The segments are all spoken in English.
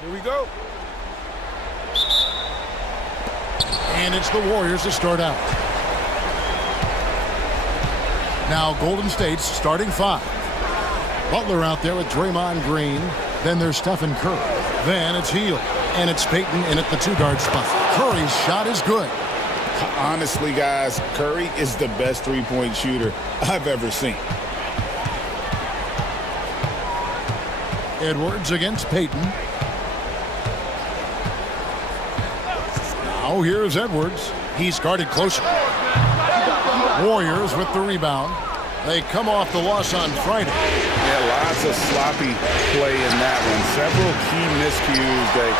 Here we go. And it's the Warriors to start out. Now Golden State's starting five. Butler out there with Draymond Green. Then there's Stephen Curry. Then it's Hield. And it's Payton in at the two-guard spot. Curry's shot is good. Honestly, guys, Curry is the best three-point shooter I've ever seen. Edwards against Payton. Now here's Edwards. He's guarded closely. Warriors with the rebound. They come off the loss on Friday. Yeah, lots of sloppy play in that one. Several key miscues. They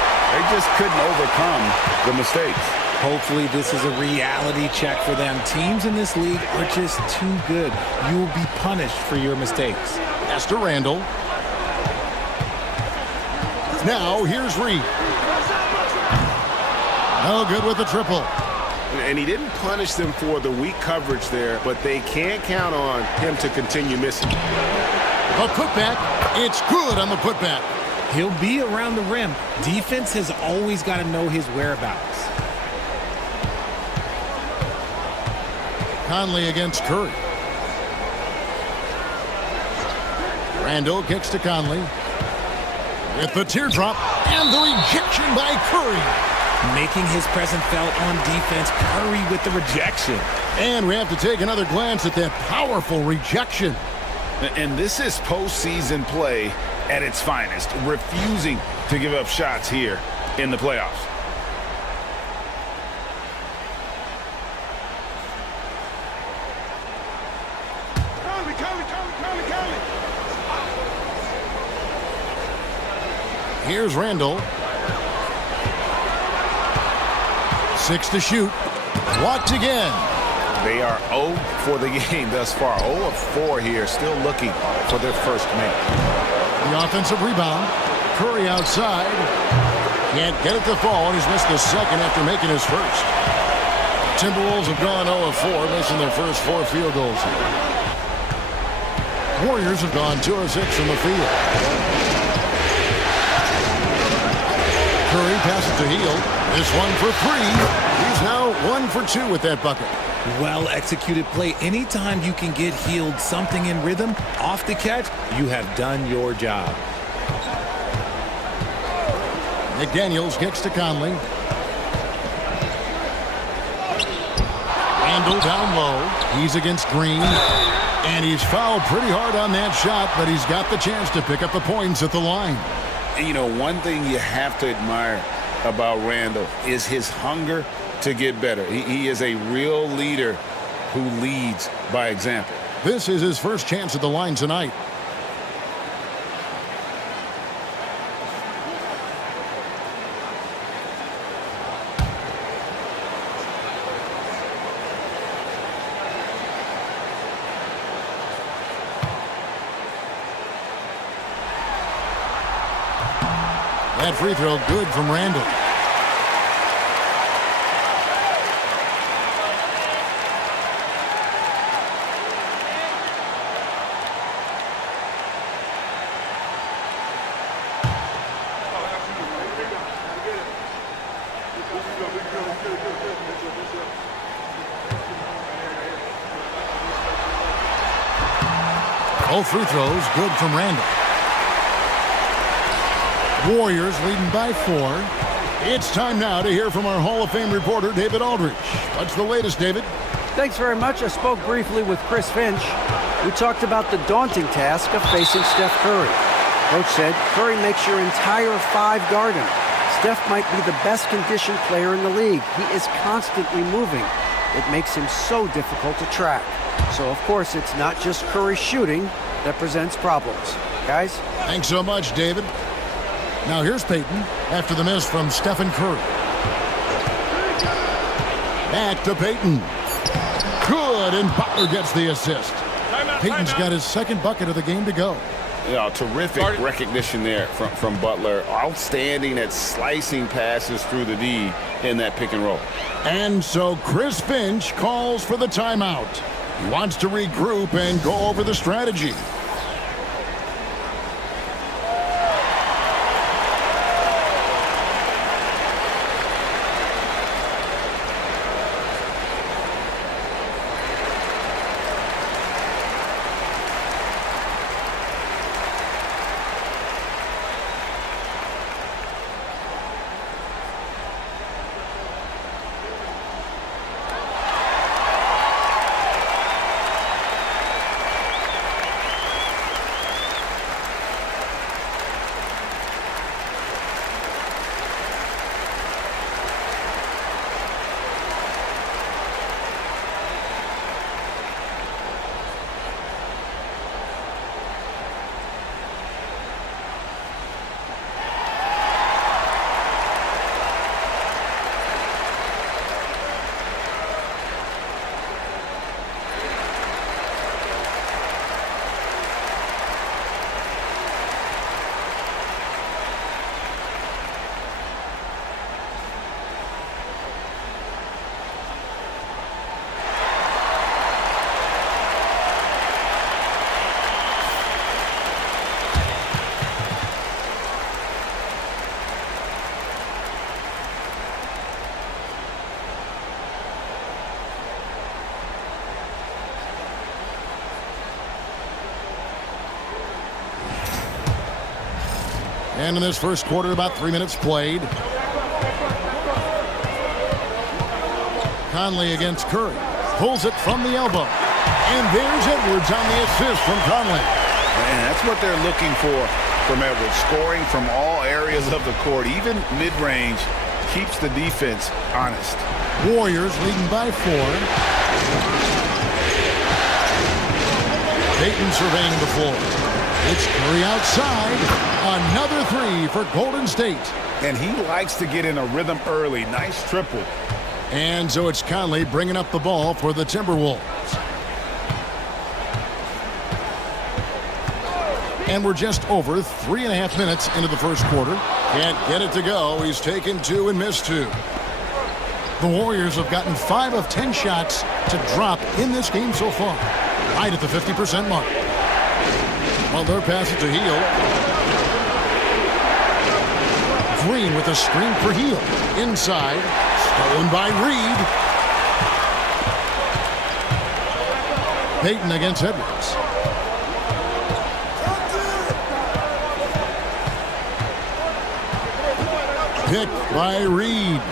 just couldn't overcome the mistakes. Hopefully this is a reality check for them. Teams in this league are just too good. You will be punished for your mistakes. Pass to Randall. Now here's Reed. No good with the triple. And he didn't punish them for the weak coverage there, but they can't count on him to continue missing. A putback. It's good on the putback. He'll be around the rim. Defense has always got to know his whereabouts. Conley against Curry. Randall kicks to Conley. With the teardrop and the rejection by Curry. Making his presence felt on defense. Curry with the rejection. And we have to take another glance at that powerful rejection. And this is postseason play at its finest, refusing to give up shots here in the playoffs. Here's Randall. 6 to shoot. Blocked again. They are 0 for the game thus far. 0 of 4 here, still looking for their first make. The offensive rebound. Curry outside. Can't get it to fall, and he's missed the second after making his first. Timberwolves have gone 0 of 4, missing their first 4 field goals here. Warriors have gone 2 of 6 from the field. Curry passes to Hield. This one for 3. He's now 1 for 2 with that bucket. Well-executed play. Anytime you can get Hield something in rhythm off the catch, you have done your job. McDaniels kicks to Conley. Randall down low. He's against Green. And he's fouled pretty hard on that shot, but he's got the chance to pick up the points at the line. And you know, one thing you have to admire about Randall is his hunger to get better. He is a real leader who leads by example. This is his first chance at the line tonight. That free throw good from Randall. Both free throws good from Randall. Warriors leading by 4. It's time now to hear from our Hall of Fame reporter, David Aldridge. What's the latest, David? Thanks very much. I spoke briefly with Chris Finch. We talked about the daunting task of facing Steph Curry. Coach said Curry makes your entire 5 guard him. Steph might be the best conditioned player in the league. He is constantly moving. It makes him so difficult to track. So, of course, it's not just Curry shooting that presents problems. Guys? Thanks so much, David. Now here's Payton after the miss from Stephen Curry. Back to Payton. Good, and Butler gets the assist. Payton's got his second bucket of the game to go. Yeah, terrific recognition there from Butler. Outstanding at slicing passes through the D in that pick and roll. And so Chris Finch calls for the timeout. He wants to regroup and go over the strategy. And in this first quarter, about 3 minutes played. Conley against Curry. Pulls it from the elbow. And there's Edwards on the assist from Conley. And that's what they're looking for from Edwards. Scoring from all areas of the court, even mid-range, keeps the defense honest. Warriors leading by 4. Payton surveying the floor. It's Curry outside. Another 3 for Golden State. And he likes to get in a rhythm early. Nice triple. And so it's Conley bringing up the ball for the Timberwolves. And we're just over 3.5 minutes into the first quarter. Can't get it to go. He's taken 2 and missed 2. The Warriors have gotten 5 of 10 shots to drop in this game so far. Right at the 50% mark. Well, they're passing to Hield. Green with a screen for Hield. Inside. Stolen by Reed. Payton against Edwards. Picked by Reed.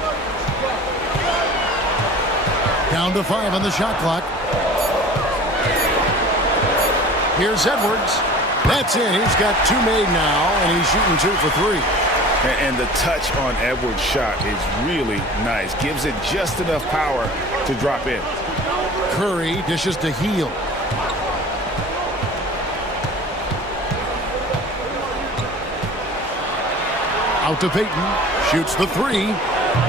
Down to 5 on the shot clock. Here's Edwards. That's it. He's got 2 made now, and he's shooting 2 for 3. And the touch on Edwards' shot is really nice. Gives it just enough power to drop in. Curry dishes to Hield. Out to Payton. Shoots the 3.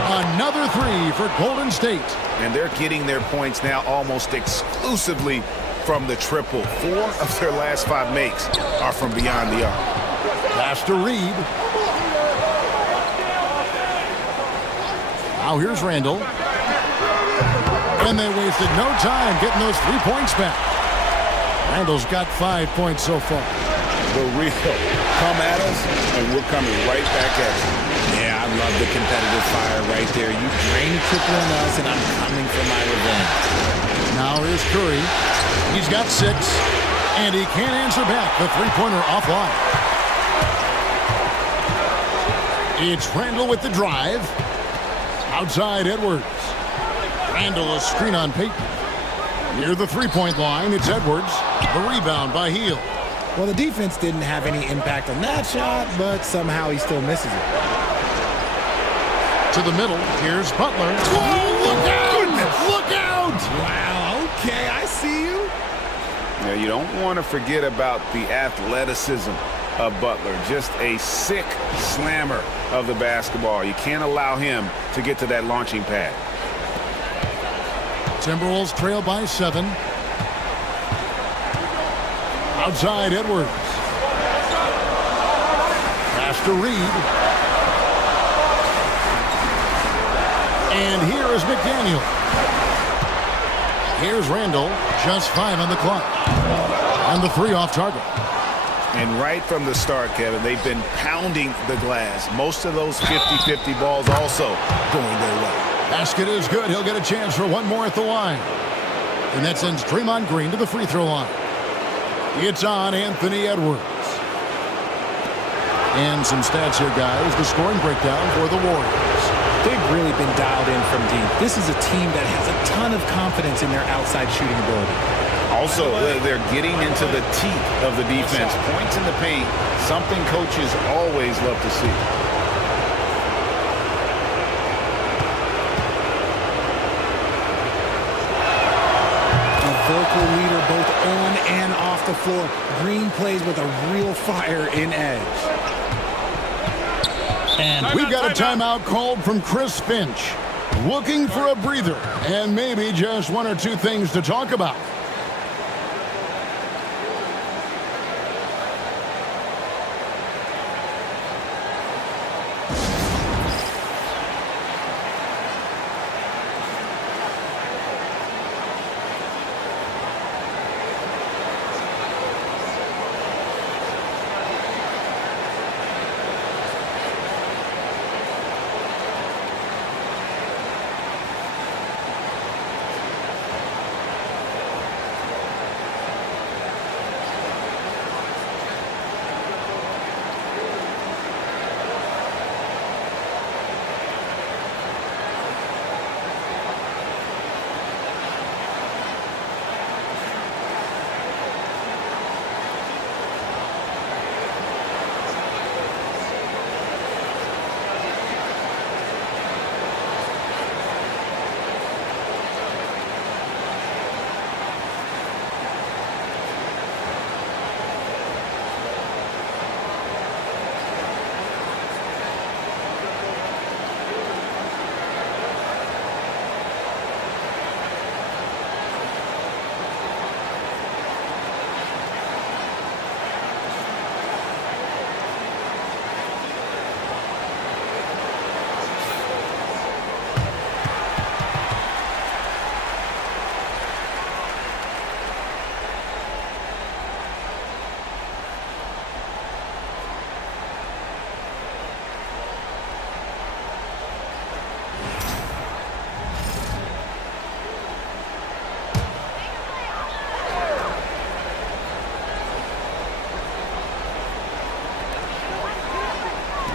Another 3 for Golden State. And they're getting their points now almost exclusively from the triple. 4 of their last 5 makes are from beyond the arc. Pass to Reed. Now here's Randall. And they wasted no time getting those 3 points back. Randall's got 5 points so far. The real come at us, and we're coming right back at you. Yeah, I love the competitive fire right there. You drain a triple on us, and I'm coming for my revenge. Now here's Curry. He's got 6, and he can't answer back. The three-pointer offline. It's Randall with the drive. Outside Edwards. Randall a screen on Payton. Near the three-point line, it's Edwards. The rebound by Hield. Well, the defense didn't have any impact on that shot, but somehow he still misses it. To the middle, here's Butler. Whoa, look out! Look out! Wow, okay, I see you. Yeah, you don't want to forget about the athleticism of Butler. Just a sick slammer of the basketball. You can't allow him to get to that launching pad. Timberwolves trail by 7. Outside Edwards. Pass to Reed. And here is McDaniel. Here's Randall. Just 5 on the clock. And the 3 off target. And right from the start, Kevin, they've been pounding the glass. Most of those 50-50 balls also going their way. Basket is good. He'll get a chance for 1 more at the line. And that sends Draymond Green to the free throw line. It's on Anthony Edwards. And some stats here, guys. The scoring breakdown for the Warriors. They've really been dialed in from deep. This is a team that has a ton of confidence in their outside shooting ability. Also, they're getting into the teeth of the defense. Points in the paint, something coaches always love to see. Vocal leader both on and off the floor. Green plays with a real fire in edge. And we've got a timeout called from Chris Finch. Looking for a breather and maybe just 1 or 2 things to talk about.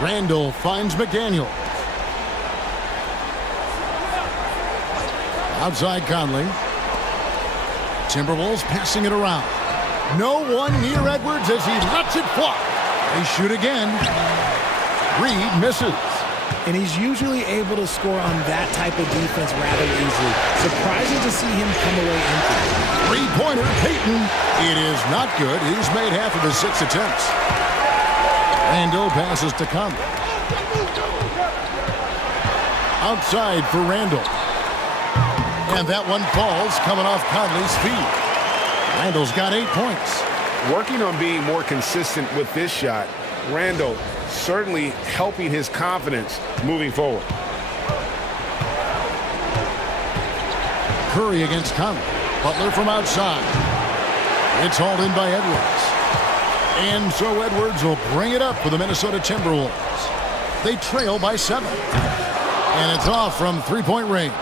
Randall finds McDaniel. Outside Conley. Timberwolves passing it around. No one near Edwards as he lets it fly. They shoot again. Reed misses. And he's usually able to score on that type of defense rather easily. Surprising to see him come away empty. Three-pointer, Payton. It is not good. He's made half of his 6 attempts. Randall passes to Conley. Outside for Randall. And that one falls coming off Conley's feet. Randall's got 8 points. Working on being more consistent with this shot, Randall certainly helping his confidence moving forward. Curry against Conley. Butler from outside. It's hauled in by Edwards. And so Edwards will bring it up for the Minnesota Timberwolves. They trail by 7. And it's off from three-point range.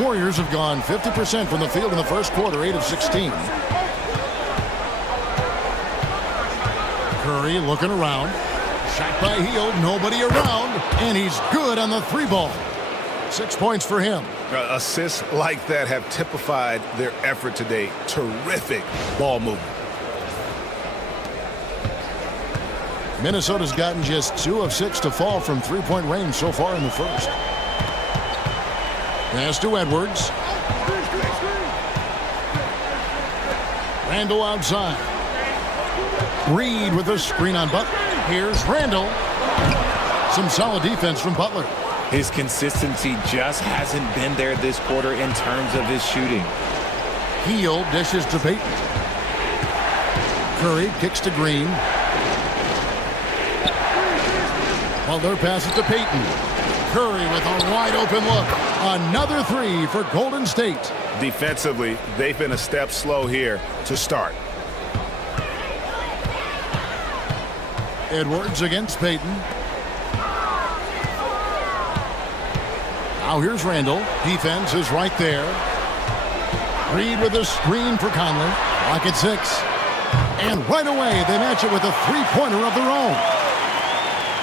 Warriors have gone 50% from the field in the first quarter, 8 of 16. Curry looking around. Shot by Hield, nobody around. And he's good on the 3-ball. 6 points for him. Assists like that have typified their effort today. Terrific ball movement. Minnesota's gotten just 2 of 6 to fall from three-point range so far in the first. Pass to Edwards. Randall outside. Reed with a screen on Butler. Here's Randall. Some solid defense from Butler. His consistency just hasn't been there this quarter in terms of his shooting. Hield dishes to Payton. Curry kicks to Green. Butler passes to Payton. Curry with a wide open look. Another 3 for Golden State. Defensively, they've been a step slow here to start. Edwards against Payton. Now here's Randall. Defense is right there. Reed with a screen for Conley. Lock at 6. And right away, they match it with a three-pointer of their own.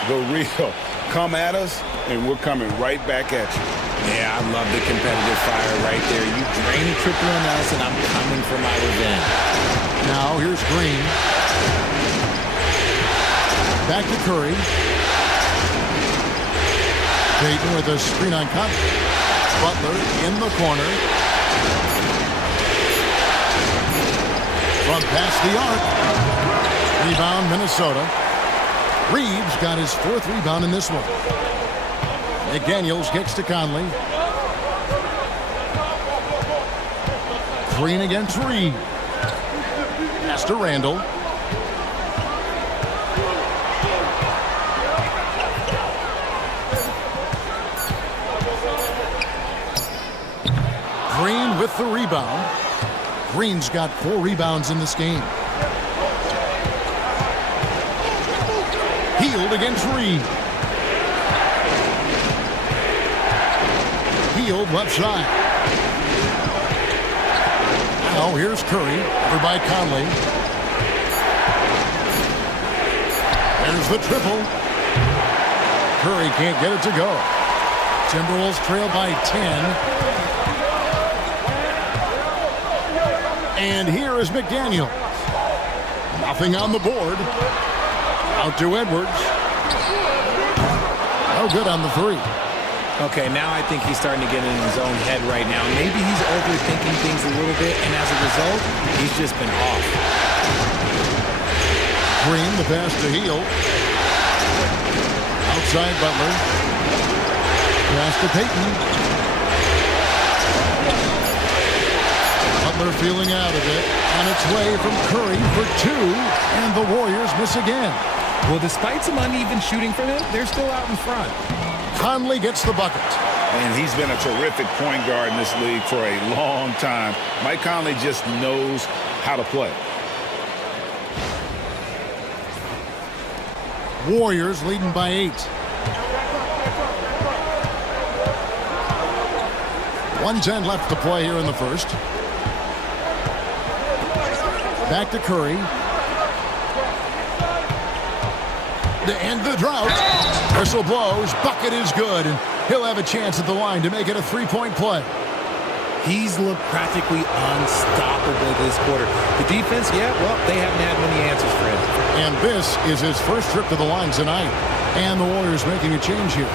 The real come at us, and we're coming right back at you. Yeah, I love the competitive fire right there. You drain a triple on us, and I'm coming for my revenge. Now here's Green. Back to Curry. Payton with a screen on Conley. Butler in the corner. From past the arc. Rebound Minnesota. Reeves got his 4th rebound in this one. McDaniels kicks to Conley. Green against Reed. Pass to Randall. Green with the rebound. Green's got 4 rebounds in this game. Hield against Reed. Hield left side. Now here's Curry. Over by Conley. There's the triple. Curry can't get it to go. Timberwolves trail by 10. And here is McDaniel. Nothing on the board. Out to Edwards. No good on the 3. Okay, now I think he's starting to get in his own head right now. Maybe he's overthinking things a little bit, and as a result, he's just been off. Green, the pass to Hield. Outside Butler. Pass to Payton. Butler feeling out of it. On its way from Curry for 2, and the Warriors miss again. Well, despite some uneven shooting from him, they're still out in front. Conley gets the bucket. And he's been a terrific point guard in this league for a long time. Mike Conley just knows how to play. Warriors leading by 8. 1:10 left to play here in the first. Back to Curry. To end the drought. Whistle blows. Bucket is good. And he'll have a chance at the line to make it a three-point play. He's looked practically unstoppable this quarter. The defense, yeah, well, they haven't had many answers for him. And this is his first trip to the line tonight. And the Warriors making a change here.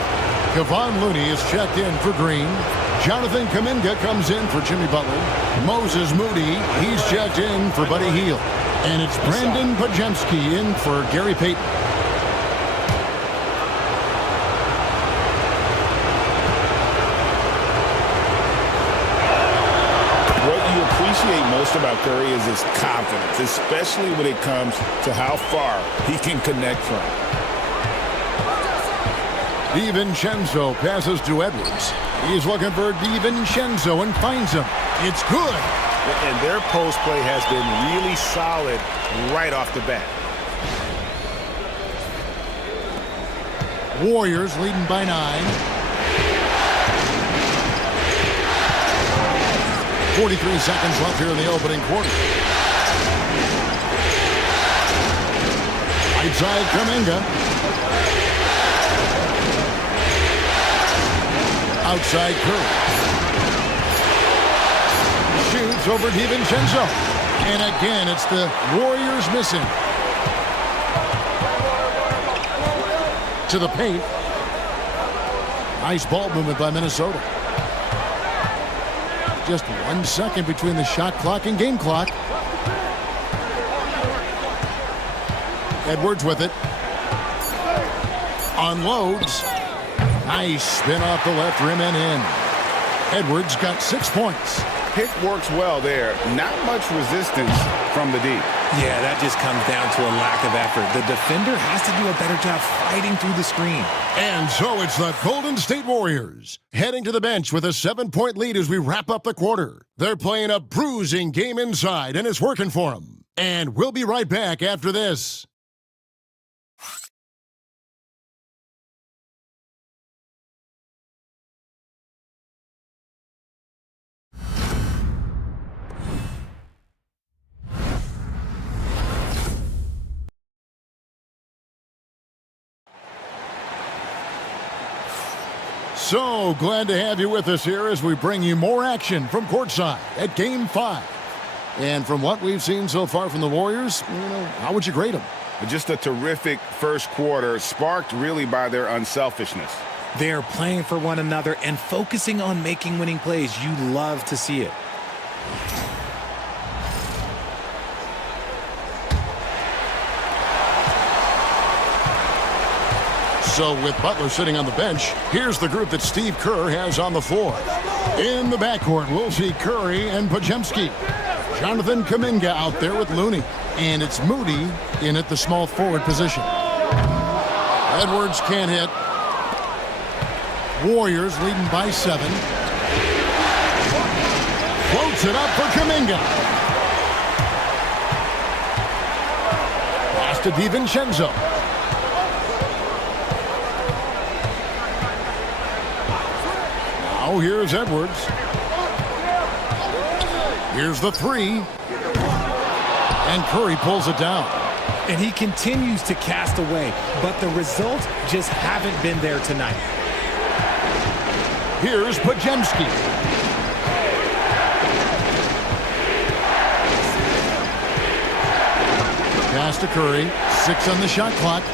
Kevon Looney is checked in for Green. Jonathan Kuminga comes in for Jimmy Butler. Moses Moody, he's checked in for Buddy Hield. And it's Brandon Podziemski in for Gary Payton. What you appreciate most about Curry is his confidence, especially when it comes to how far he can connect from. DiVincenzo passes to Edwards. He's looking for DiVincenzo and finds him. It's good. And their post play has been really solid right off the bat. Warriors leading by 9. 43 seconds left here in the opening quarter. Right side, Kuminga. Outside, Curry. Shoots over DiVincenzo. And again, it's the Warriors missing. To the paint. Nice ball movement by Minnesota. Just 1 second between the shot clock and game clock. Edwards with it. Unloads. Nice spin off the left rim and in. Edwards got 6 points. Pick works well there. Not much resistance from the D. Yeah, that just comes down to a lack of effort. The defender has to do a better job fighting through the screen. And so it's the Golden State Warriors heading to the bench with a 7-point lead as we wrap up the quarter. They're playing a bruising game inside, and it's working for them. And we'll be right back after this. So glad to have you with us here as we bring you more action from courtside at Game 5. And from what we've seen so far from the Warriors, how would you grade them? Just a terrific first quarter, sparked really by their unselfishness. They're playing for one another and focusing on making winning plays. You love to see it. So with Butler sitting on the bench, here's the group that Steve Kerr has on the floor. In the backcourt, we'll see Curry and Podziemski. Jonathan Kuminga out there with Looney. And it's Moody in at the small forward position. Edwards can't hit. Warriors leading by 7. Floats it up for Kuminga. Pass to DiVincenzo. Now here's Edwards. Here's the 3. And Curry pulls it down. And he continues to cast away, but the results just haven't been there tonight. Here's Podziemski. Pass to Curry. 6 on the shot clock.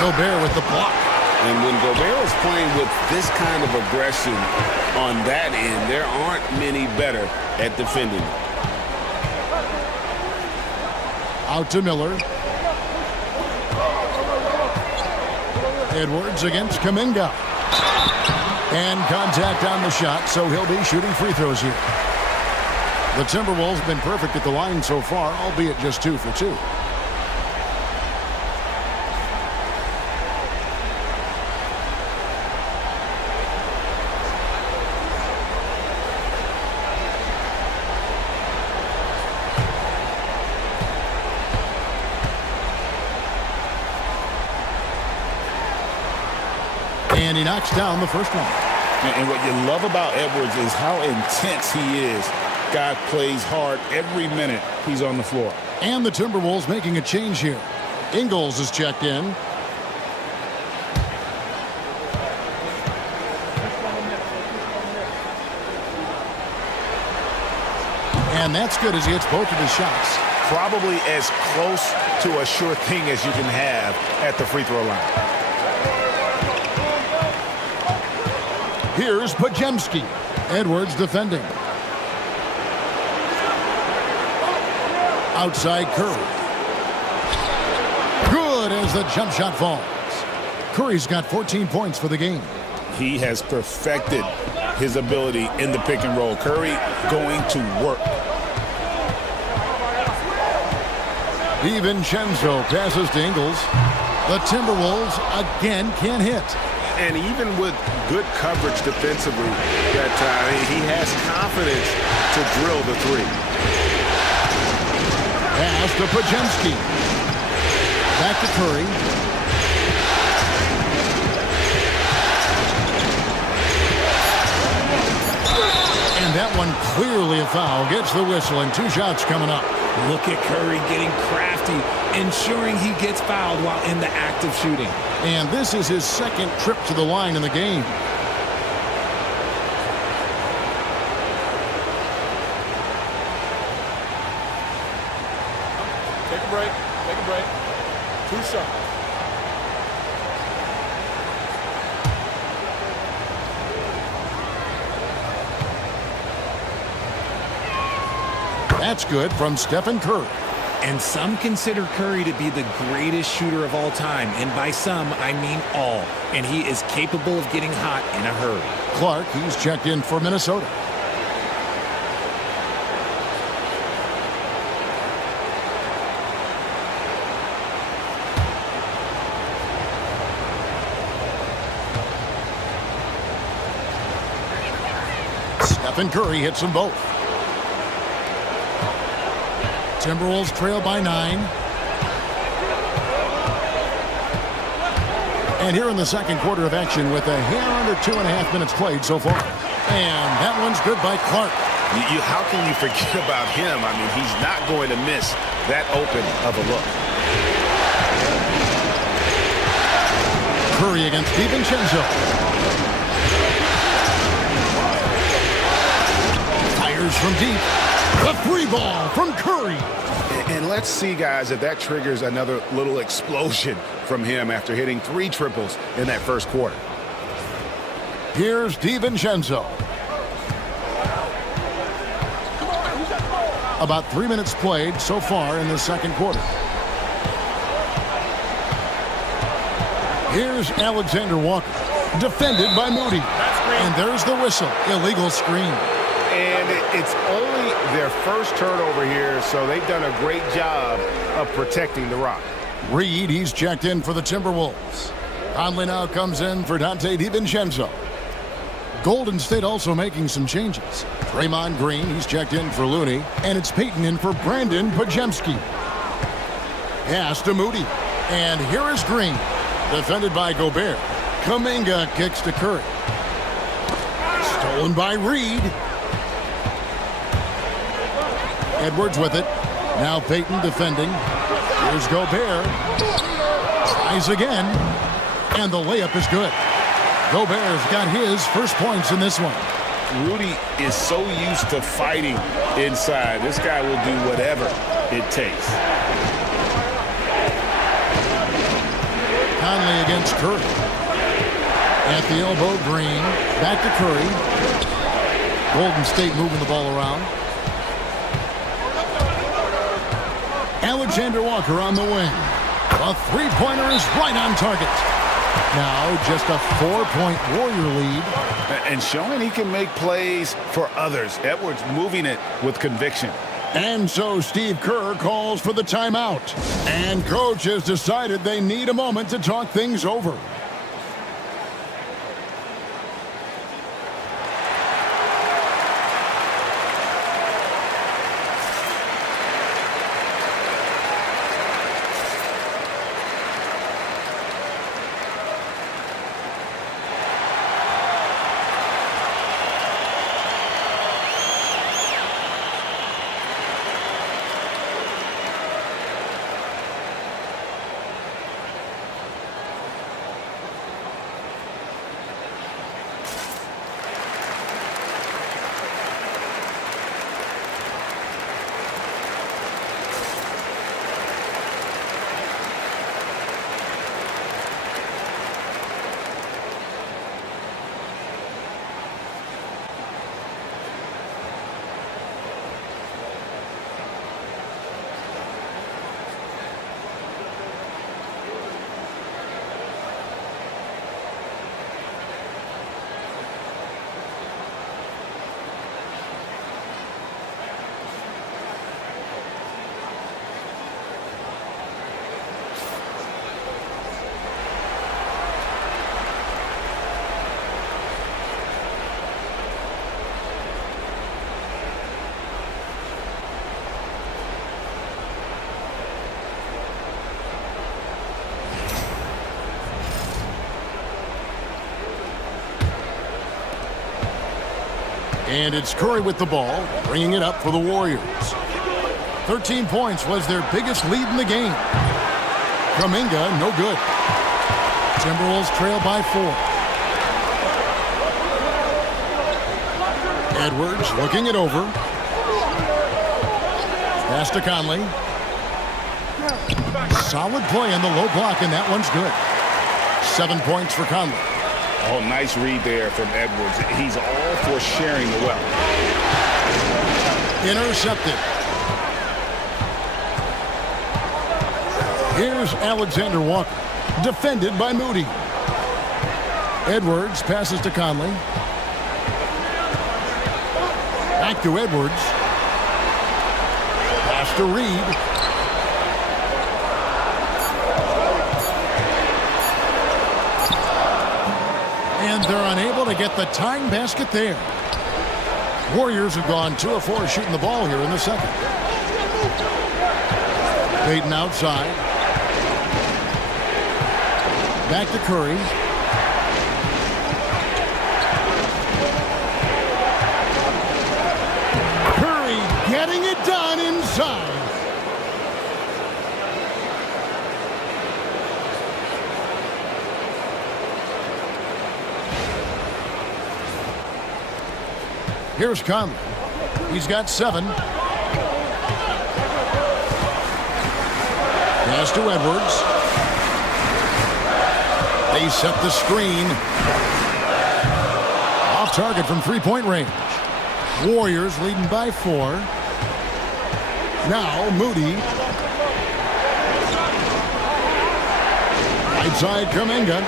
Gobert with the block. And when Gobert is playing with this kind of aggression on that end, there aren't many better at defending. Out to Miller. Edwards against Kuminga. And contact on the shot, so he'll be shooting free throws here. The Timberwolves have been perfect at the line so far, albeit just 2 for 2. And he knocks down the first one. And what you love about Edwards is how intense he is. God plays hard every minute he's on the floor. And the Timberwolves making a change here. Ingles is checked in. And that's good as he hits both of his shots. Probably as close to a sure thing as you can have at the free throw line. Here's Podziemski. Edwards defending. Outside Curry. Good as the jump shot falls. Curry's got 14 points for the game. He has perfected his ability in the pick and roll. Curry going to work. DiVincenzo passes to Ingles. The Timberwolves again can't hit. And even with good coverage defensively that time, he has confidence to drill the three. Pass to Podziemski. Back to Curry. And that one clearly a foul. Gets the whistle and 2 shots coming up. Look at Curry getting crafty, ensuring he gets fouled while in the act of shooting. And this is his second trip to the line in the game. Take a break. Take a break. 2 shots. That's good from Stephen Curry. And some consider Curry to be the greatest shooter of all time. And by some, I mean all. And he is capable of getting hot in a hurry. Clark, he's checked in for Minnesota. Stephen Curry hits them both. Timberwolves trail by 9. And here in the second quarter of action with a hair under 2.5 minutes played so far. And that one's good by Clark. How can you forget about him? I mean, he's not going to miss that open of a look. Curry against DiVincenzo. Fires from deep. The 3 ball from Curry. And let's see, guys, if that triggers another little explosion from him after hitting 3 triples in that first quarter. Here's DiVincenzo. About 3 minutes played so far in the second quarter. Here's Alexander Walker, defended by Moody. And there's the whistle. Illegal screen. And it's only their first turnover here, so they've done a great job of protecting the rock. Reed, he's checked in for the Timberwolves. Conley now comes in for Dante DiVincenzo. Golden State also making some changes. Draymond Green, he's checked in for Looney. And it's Payton in for Brandon Podziemski. Pass to Moody. And here is Green, defended by Gobert. Kuminga kicks to Curry. Stolen by Reed. Edwards with it. Now Payton defending. Here's Gobert. Tries again. And the layup is good. Gobert's got his first points in this one. Rudy is so used to fighting inside. This guy will do whatever it takes. Conley against Curry. At the elbow, Green. Back to Curry. Golden State moving the ball around. Alexander Walker on the wing. A 3-pointer is right on target. Now just a 4-point Warrior lead. And showing he can make plays for others. Edwards moving it with conviction. And so Steve Kerr calls for the timeout. And coach has decided they need a moment to talk things over. And it's Curry with the ball, bringing it up for the Warriors. 13 points was their biggest lead in the game. Kuminga, no good. Timberwolves trail by 4. Edwards looking it over. Pass to Conley. Solid play in the low block, and that one's good. 7 points for Conley. Oh, nice read there from Edwards. He's all for sharing the wealth. Intercepted. Here's Alexander Walker, defended by Moody. Edwards passes to Conley. Back to Edwards. Pass to Reed. And they're unable to get the tying basket there. Warriors have gone 2 of 4 shooting the ball here in the second. Payton outside. Back to Curry. Curry getting it done inside. Here's Conley. He's got 7. Pass to Edwards. They set the screen. Off target from 3-point range. Warriors leading by 4. Now Moody. Right side Kuminga.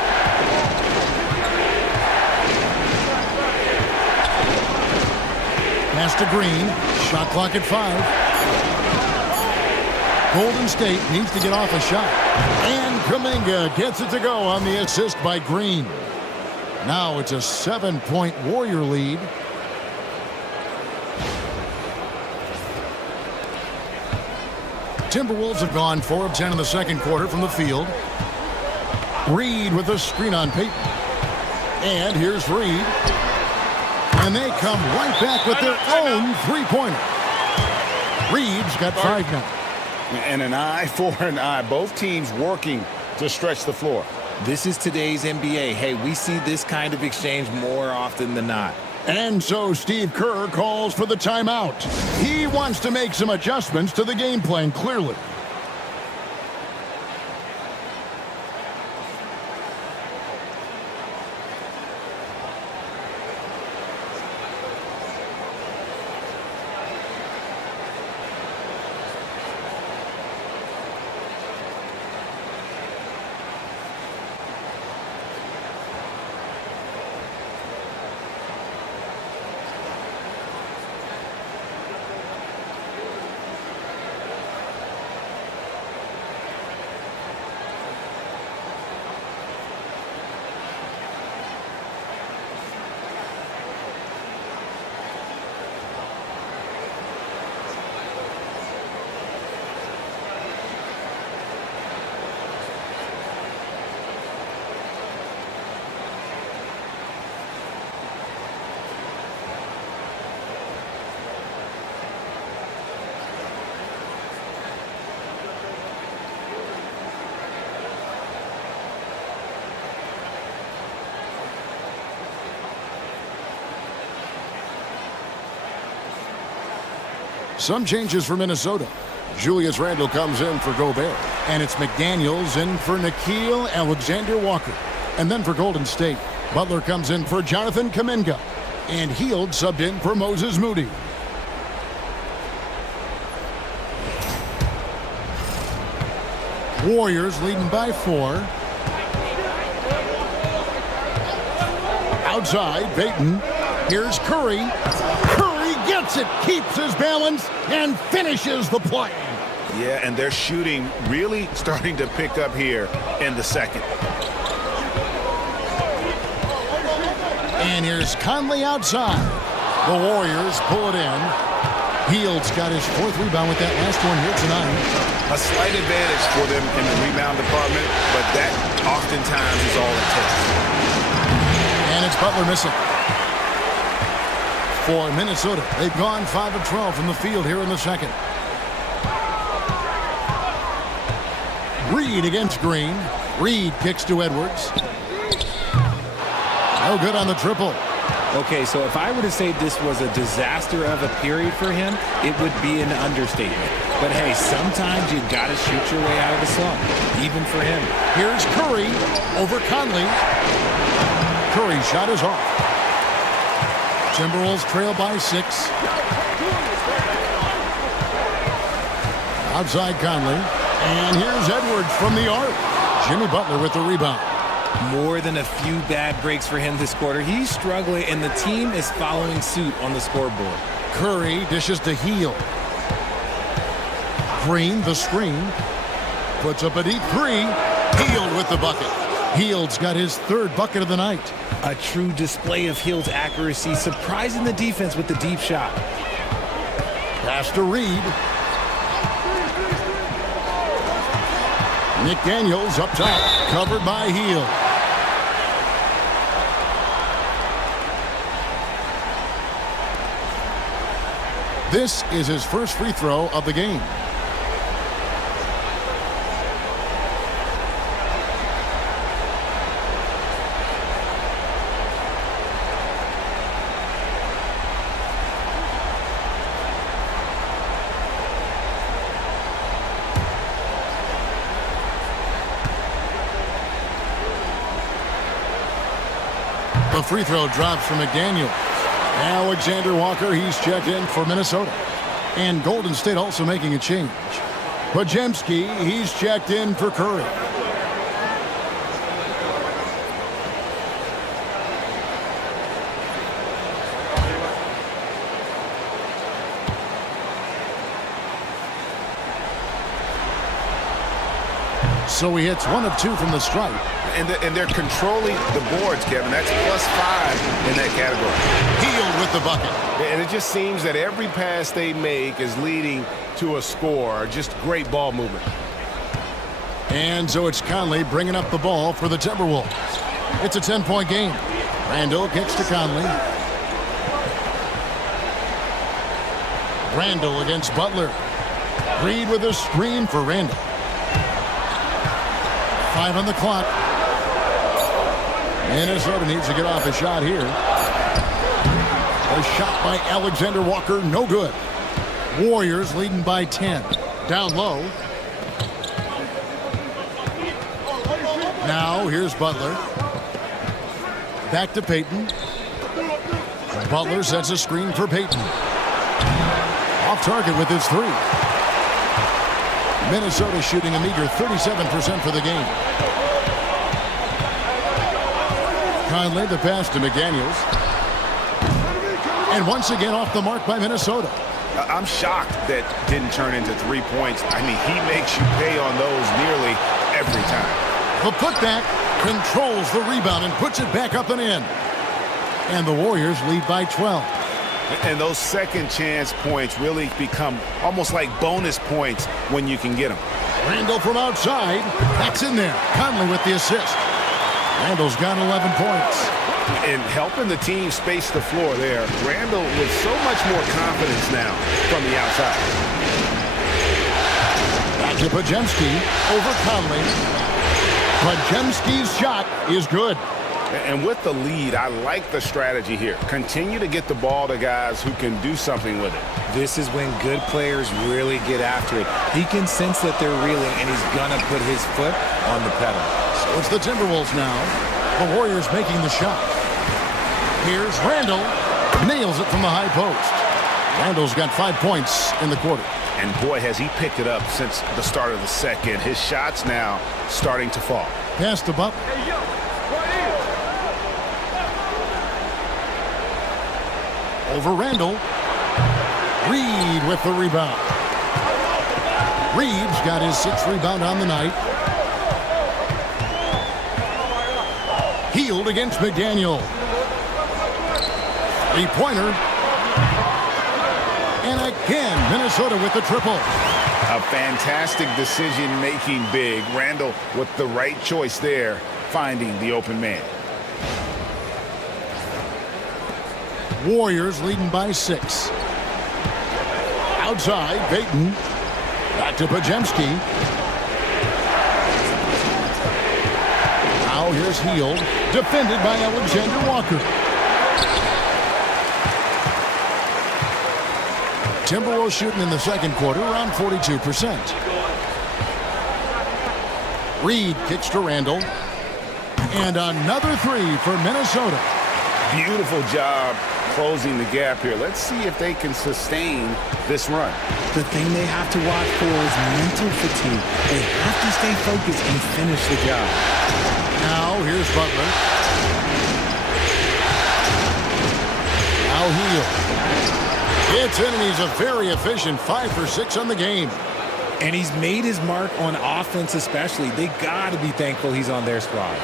Pass to Green. Shot clock at 5. Golden State needs to get off a shot. And Kuminga gets it to go on the assist by Green. Now it's a 7-point Warrior lead. Timberwolves have gone 4 of 10 in the second quarter from the field. Reed with a screen on Payton. And here's Reed. And they come right back with their own 3-pointer. Reed's got 5 now. And an eye for an eye. Both teams working to stretch the floor. This is today's NBA. Hey, we see this kind of exchange more often than not. And so Steve Kerr calls for the timeout. He wants to make some adjustments to the game plan, clearly. Some changes for Minnesota. Julius Randle comes in for Gobert. And it's McDaniels in for Nickeil Alexander-Walker. And then for Golden State, Butler comes in for Jonathan Kuminga. And Hield subbed in for Moses Moody. Warriors leading by 4. Outside, Payton. Here's Curry. Curry gets it, keeps his balance, and finishes the play. Yeah, and their shooting really starting to pick up here in the second. And here's Conley outside. The Warriors pull it in. Hield's got his 4th rebound with that last one here tonight. A slight advantage for them in the rebound department, but that oftentimes is all it takes. And it's Butler missing. for Minnesota. They've gone 5 of 12 from the field here in the second. Reed against Green. Reed kicks to Edwards. No good on the triple. Okay, so if I were to say this was a disaster of a period for him, it would be an understatement. But hey, sometimes you got to shoot your way out of the slump, even for him. Here's Curry over Conley. Curry's shot is off. Timberwolves trail by 6. Outside Conley. And here's Edwards from the arc. Jimmy Butler with the rebound. More than a few bad breaks for him this quarter. He's struggling, and the team is following suit on the scoreboard. Curry dishes to Hield. Green, the screen. Puts up a deep 3. Hield with the bucket. Hield's got his 3rd bucket of the night. A true display of Hield's accuracy, surprising the defense with the deep shot. Pass to Reed. Nick Daniels up top, covered by Hield. This is his first free throw of the game. The free throw drops from McDaniel. Alexander Walker, he's checked in for Minnesota. And Golden State also making a change. Podziemski, he's checked in for Curry. So he hits 1 of 2 from the stripe. And they're controlling the boards, Kevin. That's +5 in that category. Hield with the bucket. And it just seems that every pass they make is leading to a score. Just great ball movement. And so it's Conley bringing up the ball for the Timberwolves. It's a 10-point game. Randall kicks to Conley. Randall against Butler. Reed with a screen for Randall. 5 on the clock. Minnesota needs to get off a shot here. A shot by Alexander Walker, no good. Warriors leading by 10. Down low. Now here's Butler. Back to Payton. Butler sets a screen for Payton. Off target with his 3. Minnesota shooting a meager 37% for the game. Conley, the pass to McDaniels. And once again off the mark by Minnesota. I'm shocked that didn't turn into 3 points. I mean, he makes you pay on those nearly every time. The putback controls the rebound and puts it back up and in. And the Warriors lead by 12. And those second chance points really become almost like bonus points when you can get them. Randall from outside. That's in there. Conley with the assist. Randall's got 11 points. And helping the team space the floor there. Randall with so much more confidence now from the outside. Back to Podziemski over Conley. Podziemski's shot is good. And with the lead, I like the strategy here. Continue to get the ball to guys who can do something with it. This is when good players really get after it. He can sense that they're reeling, and he's going to put his foot on the pedal. So it's the Timberwolves now. The Warriors making the shot. Here's Randall. Nails it from the high post. Randall's got 5 points in the quarter. And boy, has he picked it up since the start of the second. His shots now starting to fall. Pass to Butler. Over Randall. Reed with the rebound. Reed's got his 6th rebound on the night. Hield against McDaniel. 3-pointer. And again, Minnesota with the triple. A fantastic decision-making big. Randall with the right choice there, finding the open man. Warriors leading by 6. Outside, Payton. Back to Pajemski. Now here's Hield. Defended by Alexander Walker. Timberwolves shooting in the second quarter around 42%. Reed kicks to Randall. And another three for Minnesota. Beautiful job closing the gap here. Let's see if they can sustain this run. The thing they have to watch for is mental fatigue. They have to stay focused and finish the job. Now here's Butler. Now Hield. It's in, and he's a very efficient 5 for 6 on the game. And he's made his mark on offense especially. They got to be thankful he's on their squad.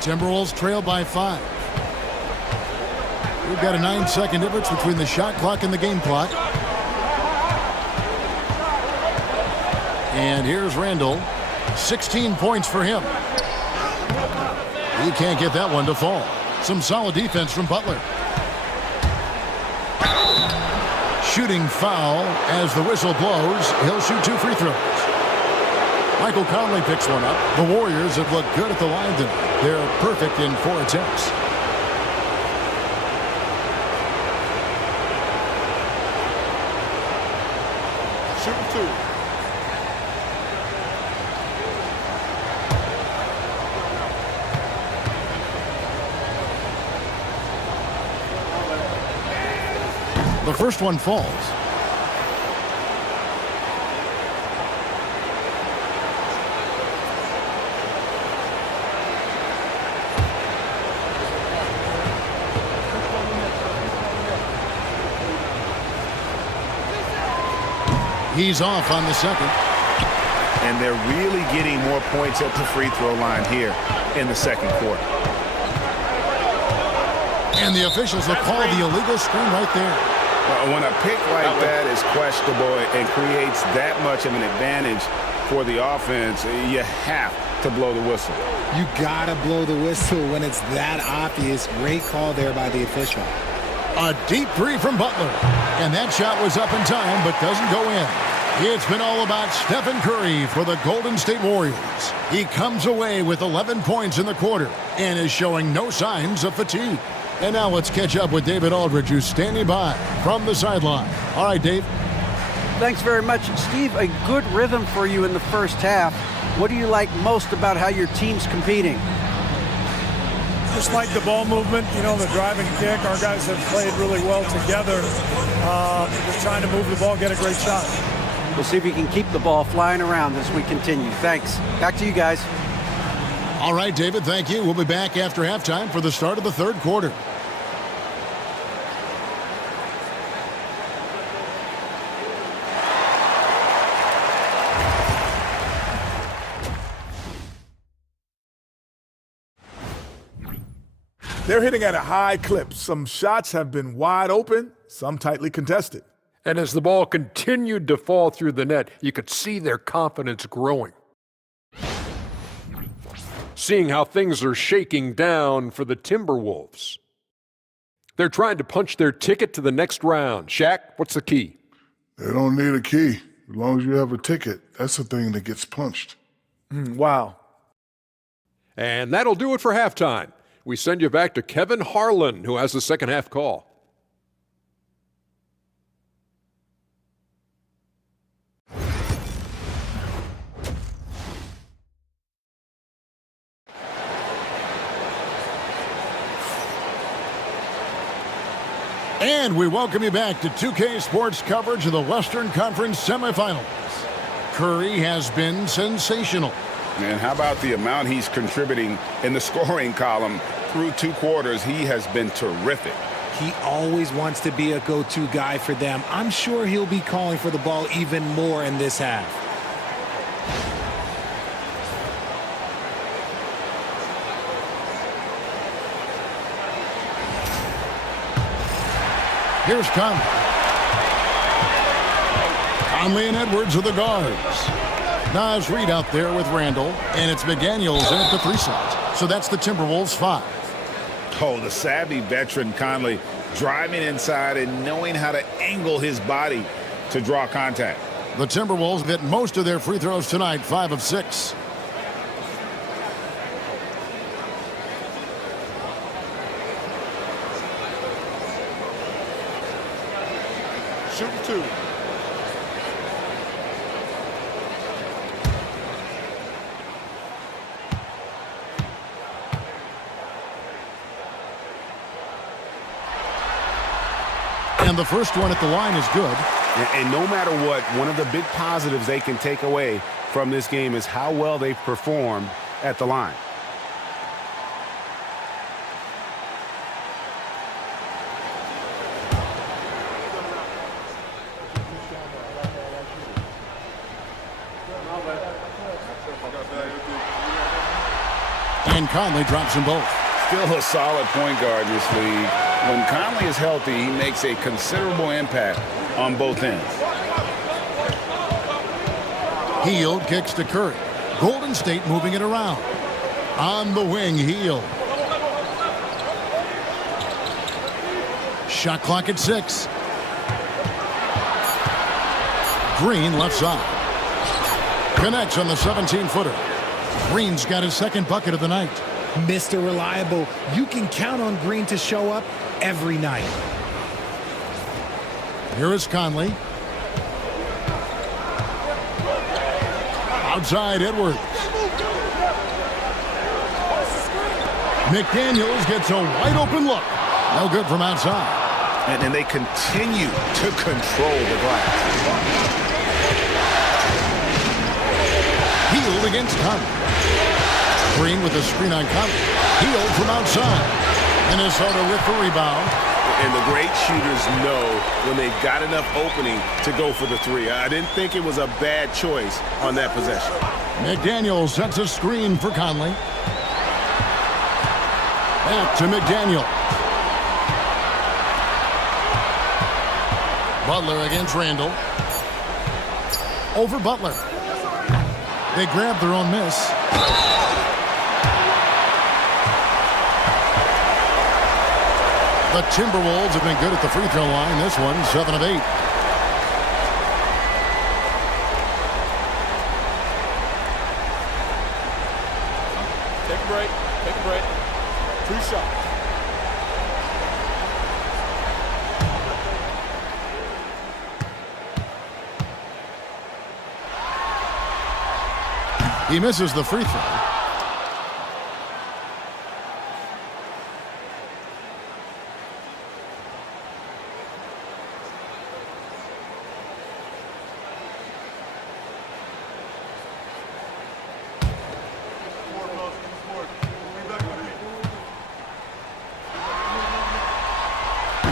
Timberwolves trail by 5. We've got a 9-second difference between the shot clock and the game clock. And here's Randall. 16 points for him. He can't get that one to fall. Some solid defense from Butler. Shooting foul as the whistle blows. He'll shoot 2 free throws. Michael Conley picks one up. The Warriors have looked good at the line tonight. They're perfect in 4 attempts. Shooting 2. The first one falls. He's off on the second. And they're really getting more points at the free throw line here in the second quarter. And the officials will call the illegal screen right there. When a pick like that is questionable and creates that much of an advantage for the offense, you have to blow the whistle. You got to blow the whistle when it's that obvious. Great call there by the official. A deep three from Butler. And that shot was up in time, but doesn't go in. It's been all about Stephen Curry for the Golden State Warriors. He comes away with 11 points in the quarter and is showing no signs of fatigue. And now let's catch up with David Aldridge, who's standing by from the sideline. All right, Dave. Thanks very much. Steve, a good rhythm for you in the first half. What do you like most about how your team's competing? Just like the ball movement, you know, the driving kick. Our guys have played really well together. Just trying to move the ball, get a great shot. We'll see if we can keep the ball flying around as we continue. Thanks. Back to you guys. All right, David, thank you. We'll be back after halftime for the start of the third quarter. They're hitting at a high clip. Some shots have been wide open, some tightly contested. And as the ball continued to fall through the net, you could see their confidence growing. Seeing how things are shaking down for the Timberwolves. They're trying to punch their ticket to the next round. Shaq, what's the key? They don't need a key. As long as you have a ticket, that's the thing that gets punched. Wow. And that'll do it for halftime. We send you back to Kevin Harlan, who has the second half call. And we welcome you back to 2K Sports coverage of the Western Conference semifinals. Curry has been sensational. And how about the amount he's contributing in the scoring column through 2 quarters? He has been terrific. He always wants to be a go-to guy for them. I'm sure he'll be calling for the ball even more in this half. Here's Conley. Conley and Edwards are the guards. Nice read out there with Randall, and it's McDaniels in at the 3 slot. So that's the Timberwolves 5. Oh, the savvy veteran Conley driving inside and knowing how to angle his body to draw contact. The Timberwolves hit most of their free throws tonight, 5 of 6. Shooting 2. And the first one at the line is good. And no matter what, one of the big positives they can take away from this game is how well they've performed at the line. And Conley drops them both. Still a solid point guard in this league. When Conley is healthy, he makes a considerable impact on both ends. Hield kicks to Curry. Golden State moving it around. On the wing, Hield. Shot clock at 6. Green left side. Connects on the 17-footer. Green's got his second bucket of the night. Mr. Reliable, you can count on Green to show up every night. Here is Conley. Outside Edwards. McDaniels gets a wide open look. No good from outside. And they continue to control the glass. Hield against Conley. Green with a screen on Conley. Hield from outside. Minnesota with the rebound. And the great shooters know when they've got enough opening to go for the 3. I didn't think it was a bad choice on that possession. McDaniels sets a screen for Conley. Back to McDaniel. Butler against Randall. Over Butler. They grab their own miss. The Timberwolves have been good at the free throw line. This one, 7 of 8. Take a break. Take a break. 2 shots. He misses the free throw.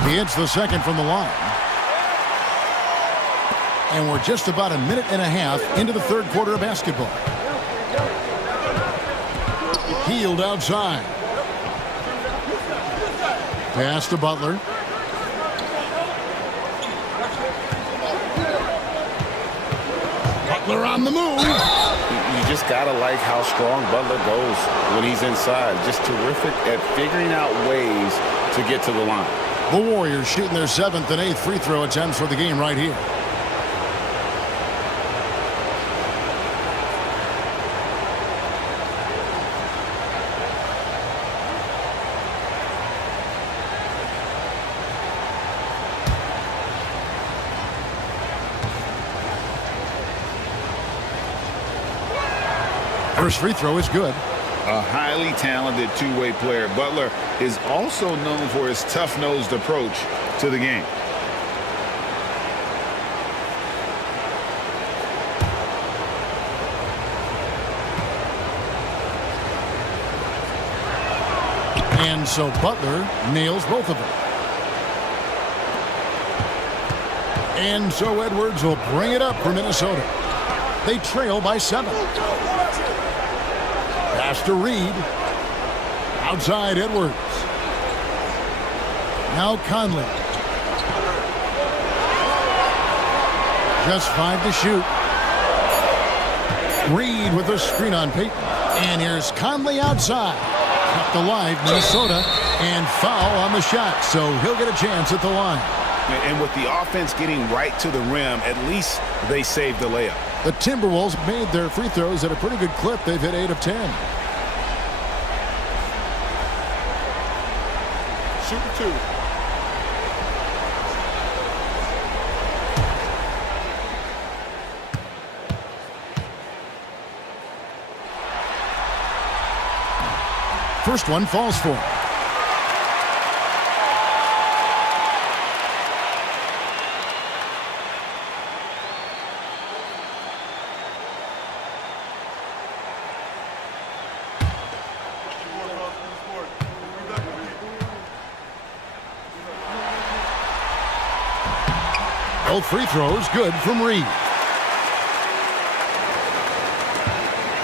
He hits the second from the line. And we're just about a minute and a half into the third quarter of basketball. Hield outside. Pass to Butler. Butler on the move. You just got to like how strong Butler goes when he's inside. Just terrific at figuring out ways to get to the line. The Warriors shooting their 7th and 8th free throw attempts for the game right here. First free throw is good. A highly talented two-way player. Butler is also known for his tough-nosed approach to the game. And so Butler nails both of them. And so Edwards will bring it up for Minnesota. They trail by 7. Pass to Reed. Outside Edwards. Now Conley. Just 5 to shoot. Reed with the screen on Payton. And here's Conley outside. Kept alive, Minnesota, and foul on the shot, so he'll get a chance at the line. And with the offense getting right to the rim, at least they saved the layup. The Timberwolves made their free throws at a pretty good clip. They've hit 8 of 10. Shooting 2. First one falls for him. Both free throws good from Reed.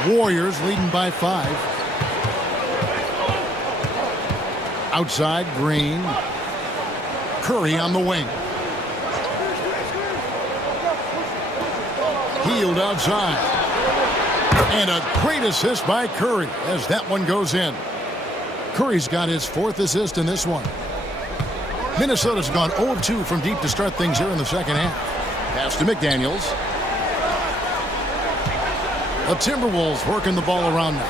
Warriors leading by 5. Outside, Green. Curry on the wing. Healed outside. And a great assist by Curry as that one goes in. Curry's got his 4th assist in this one. Minnesota's gone 0 of 2 from deep to start things here in the second half. Pass to McDaniels. The Timberwolves working the ball around now.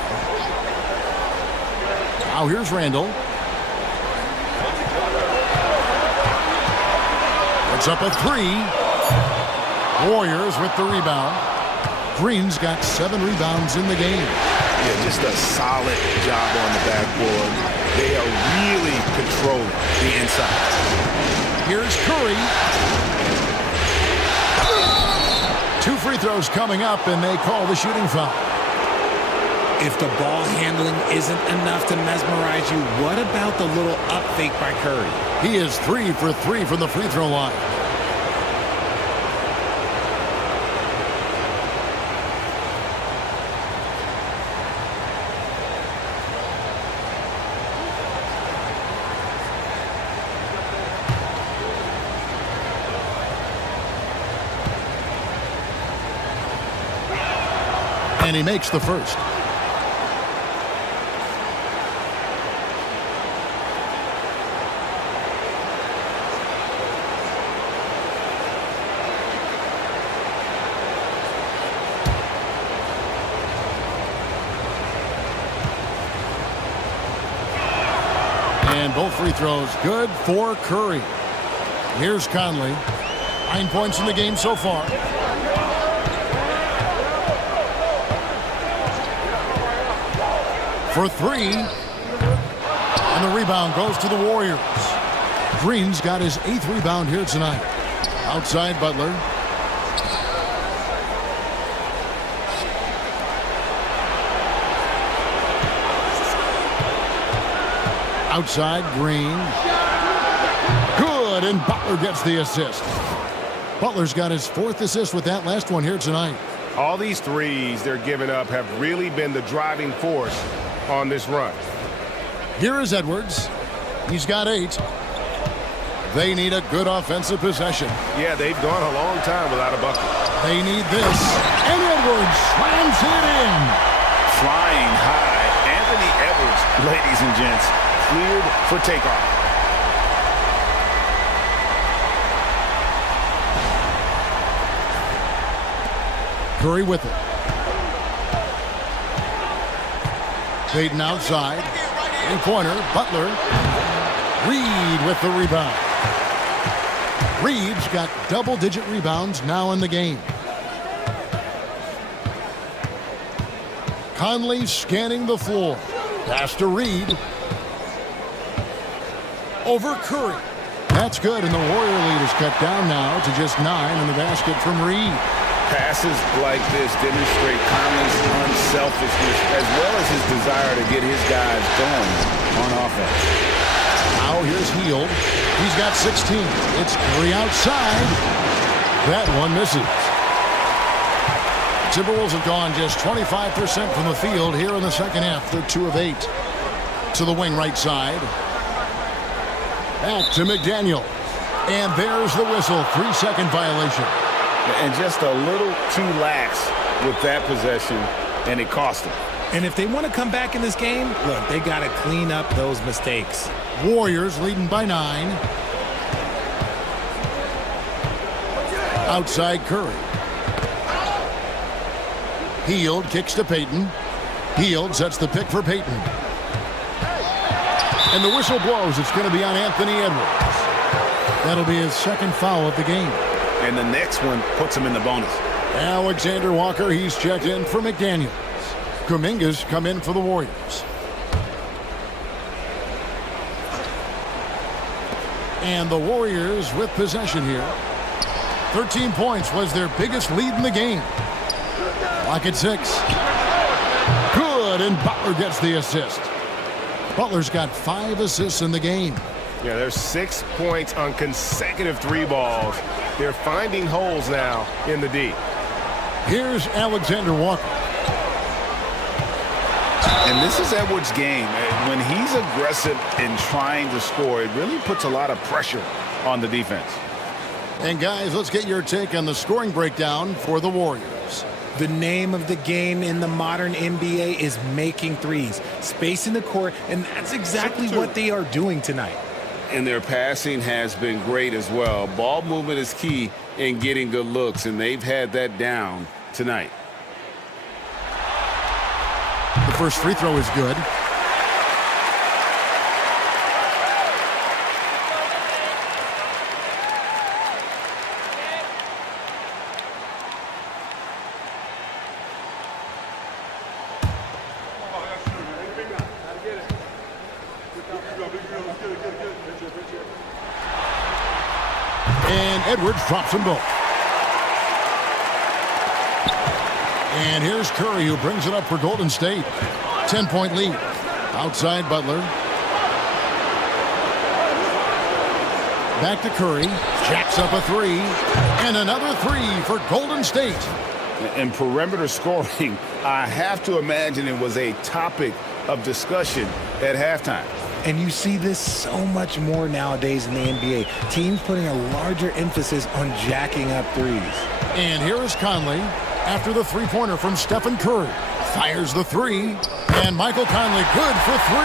Now here's Randall. Puts up a 3. Warriors with the rebound. Green's got 7 rebounds in the game. Yeah, just a solid job on the backboard. They are really controlling the inside. Here's Curry. 2 free throws coming up, and they call the shooting foul. If the ball handling isn't enough to mesmerize you, what about the little up fake by Curry? He is 3 for 3 from the free throw line. And he makes the first. And both free throws good for Curry. Here's Conley. 9 points in the game so far. For 3. And the rebound goes to the Warriors. Green's got his 8th rebound here tonight. Outside Butler. Outside Green. Good, and Butler gets the assist. Butler's got his 4th assist with that last one here tonight. All these threes they're giving up have really been the driving force on this run. Here is Edwards. He's got 8. They need a good offensive possession. Yeah, they've gone a long time without a bucket. They need this. And Edwards slams it in. Flying high. Anthony Edwards, ladies and gents, cleared for takeoff. Curry with it. Payton outside. In-corner, Butler. Reed with the rebound. Reed's got double-digit rebounds now in the game. Conley scanning the floor. Pass to Reed. Over Curry. That's good, and the Warrior lead is cut down now to just 9 in the basket from Reed. Passes like this demonstrate Conley's unselfishness as well as his desire to get his guys going on offense. Now here's Hield. He's got 16. It's Curry outside. That one misses. Timberwolves have gone just 25% from the field here in the second half. They're 2 of 8. To the wing right side. Back to McDaniel. And there's the whistle. 3-second violation. And just a little too lax with that possession, and it cost them. And if they want to come back in this game, look, they got to clean up those mistakes. Warriors leading by 9. Outside Curry. Hield kicks to Payton. Hield sets the pick for Payton. And the whistle blows. It's going to be on Anthony Edwards. That'll be his second foul of the game. And the next one puts him in the bonus. Alexander Walker, he's checked in for McDaniels. Kuminga's come in for the Warriors. And the Warriors with possession here. 13 points was their biggest lead in the game. Lock at 6. Good, and Butler gets the assist. Butler's got 5 assists in the game. Yeah, there's 6 points on consecutive 3 balls. They're finding holes now in the D. Here's Alexander Walker. And this is Edwards' game. When he's aggressive in trying to score, it really puts a lot of pressure on the defense. And guys, let's get your take on the scoring breakdown for the Warriors. The name of the game in the modern NBA is making threes, spacing the court, and that's exactly what they are doing tonight. And their passing has been great as well. Ball movement is key in getting good looks, and they've had that down tonight. The first free throw is good. And Edwards drops them both. And here's Curry, who brings it up for Golden State. 10-point lead. Outside Butler. Back to Curry. Jacks up a 3. And another 3 for Golden State. And perimeter scoring, I have to imagine it was a topic of discussion at halftime. And you see this so much more nowadays in the NBA. Teams putting a larger emphasis on jacking up threes. And here is Conley after the three-pointer from Stephen Curry. Fires the 3. And Michael Conley good for 3.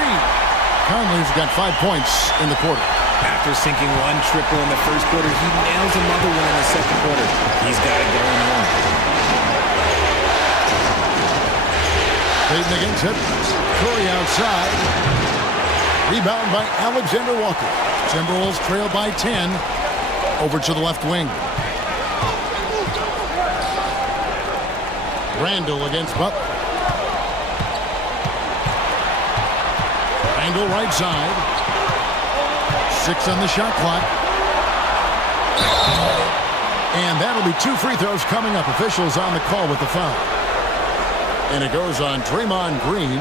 Conley's got 5 points in the quarter. After sinking 1 triple in the first quarter, he nails another one in the second quarter. He's got it going on. Payton against Edwards. Curry outside. Rebound by Alexander Walker. Timberwolves trail by 10. Over to the left wing. Randall against Butler. Randall right side. 6 on the shot clock. And that'll be 2 free throws coming up. Officials on the call with the foul. And it goes on Draymond Green.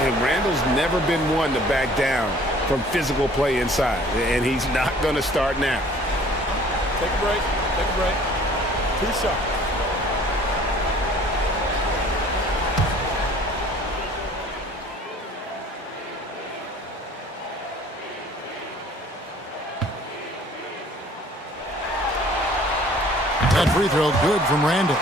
And Randall's never been one to back down from physical play inside. And he's not going to start now. Take a break. Take a break. 2 shots. That free throw good from Randall.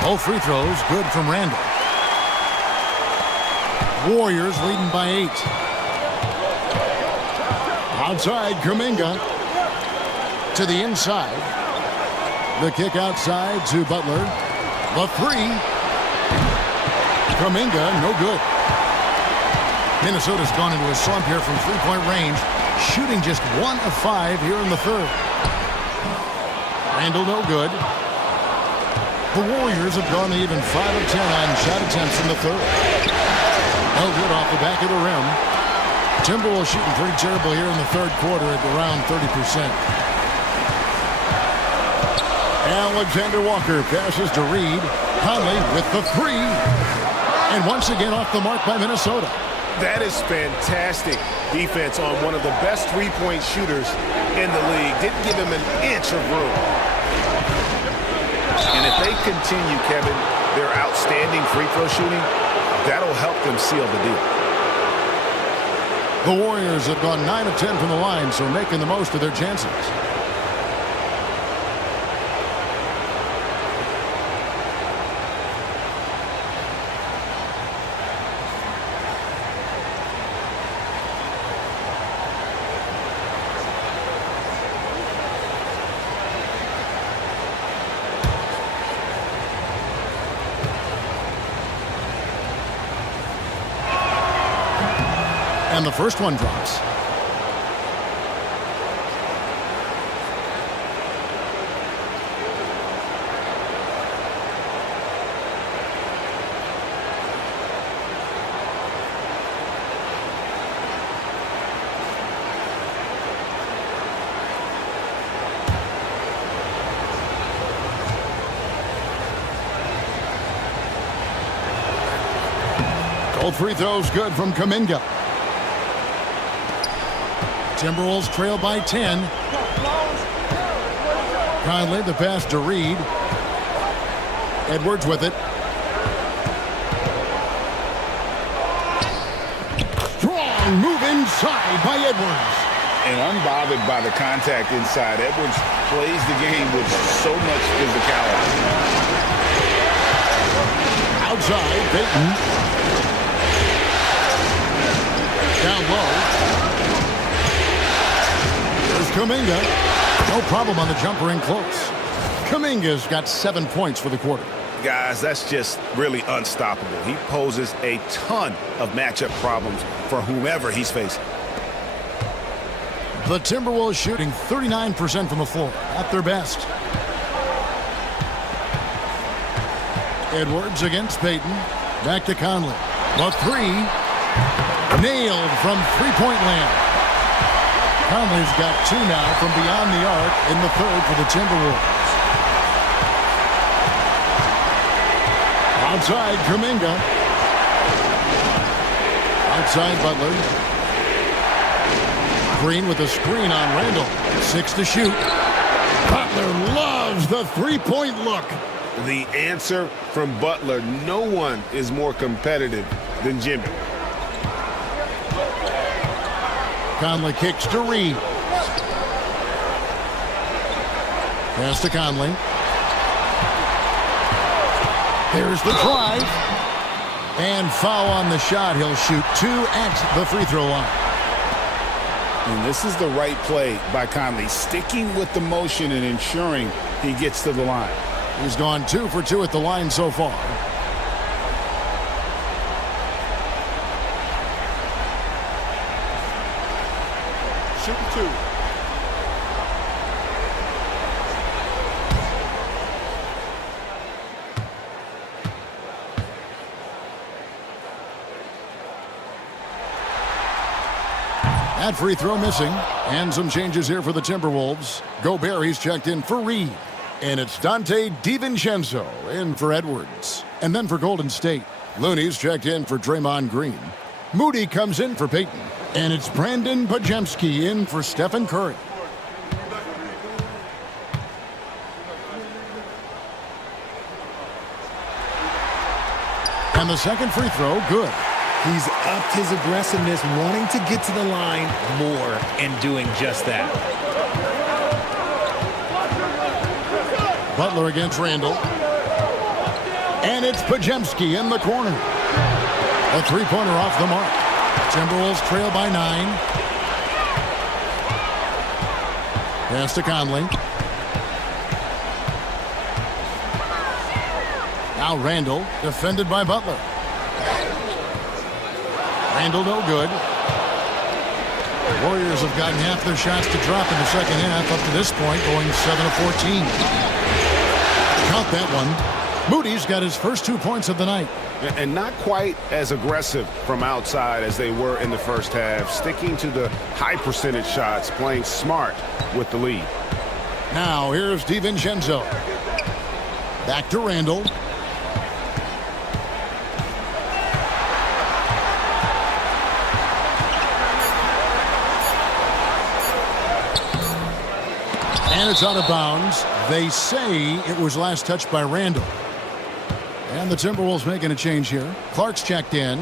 Both free throws good from Randall. Warriors leading by 8. Outside Kuminga to the inside. The kick outside to Butler. The 3. Kuminga no good. Minnesota's gone into a slump here from three-point range, shooting just 1 of 5 here in the third. Randall no good. The Warriors have gone even 5 of 10 on shot attempts in the third. No good off the back of the rim. Timberwolves shooting pretty terrible here in the third quarter at around 30%. Alexander Walker passes to Reed. Conley with the 3. And once again off the mark by Minnesota. That is fantastic defense on one of the best three-point shooters in the league. Didn't give him an inch of room. And if they continue, Kevin, their outstanding free throw shooting, that'll help them seal the deal. The Warriors have gone 9 of 10 from the line, so making the most of their chances. And the first one drops. Both free throws good from Kuminga. Timberwolves trail by 10. Conley the pass to Reed. Edwards with it. Strong move inside by Edwards. And unbothered by the contact inside, Edwards plays the game with so much physicality. Outside, Payton. Down low. Kuminga, no problem on the jumper in close. Kuminga's got 7 points for the quarter. Guys, that's just really unstoppable. He poses a ton of matchup problems for whomever he's facing. The Timberwolves shooting 39% from the floor, at their best. Edwards against Payton. Back to Conley. The three. Nailed from three-point land. Conley's got 2 now from beyond the arc in the third for the Timberwolves. Outside, Kuminga. Outside, Butler. Green with a screen on Randall. 6 to shoot. Butler loves the three-point look. The answer from Butler, no one is more competitive than Jimmy. Conley kicks to Reed. Pass to Conley. Here's the drive. And foul on the shot. He'll shoot 2 at the free throw line. And this is the right play by Conley, sticking with the motion and ensuring he gets to the line. He's gone 2 for 2 at the line so far. Shooting 2. That free throw missing. And some changes here for the Timberwolves. Gobert's checked in for Reed. And it's Dante DiVincenzo in for Edwards. And then for Golden State, Looney's checked in for Draymond Green. Moody comes in for Payton. And it's Brandon Pajemski in for Stephen Curry. And the second free throw, good. He's upped his aggressiveness, wanting to get to the line more and doing just that. Butler against Randall. And it's Pajemski in the corner. A three-pointer off the mark. Timberwolves trail by 9. Pass to Conley. Now Randall, defended by Butler. Randall no good. The Warriors have gotten half their shots to drop in the second half up to this point, going 7 of 14. Count that one. Moody's got his first 2 points of the night. And not quite as aggressive from outside as they were in the first half, sticking to the high percentage shots, playing smart with the lead. Now here's DiVincenzo. Back to Randall. And it's out of bounds. They say it was last touched by Randall. And the Timberwolves making a change here. Clark's checked in.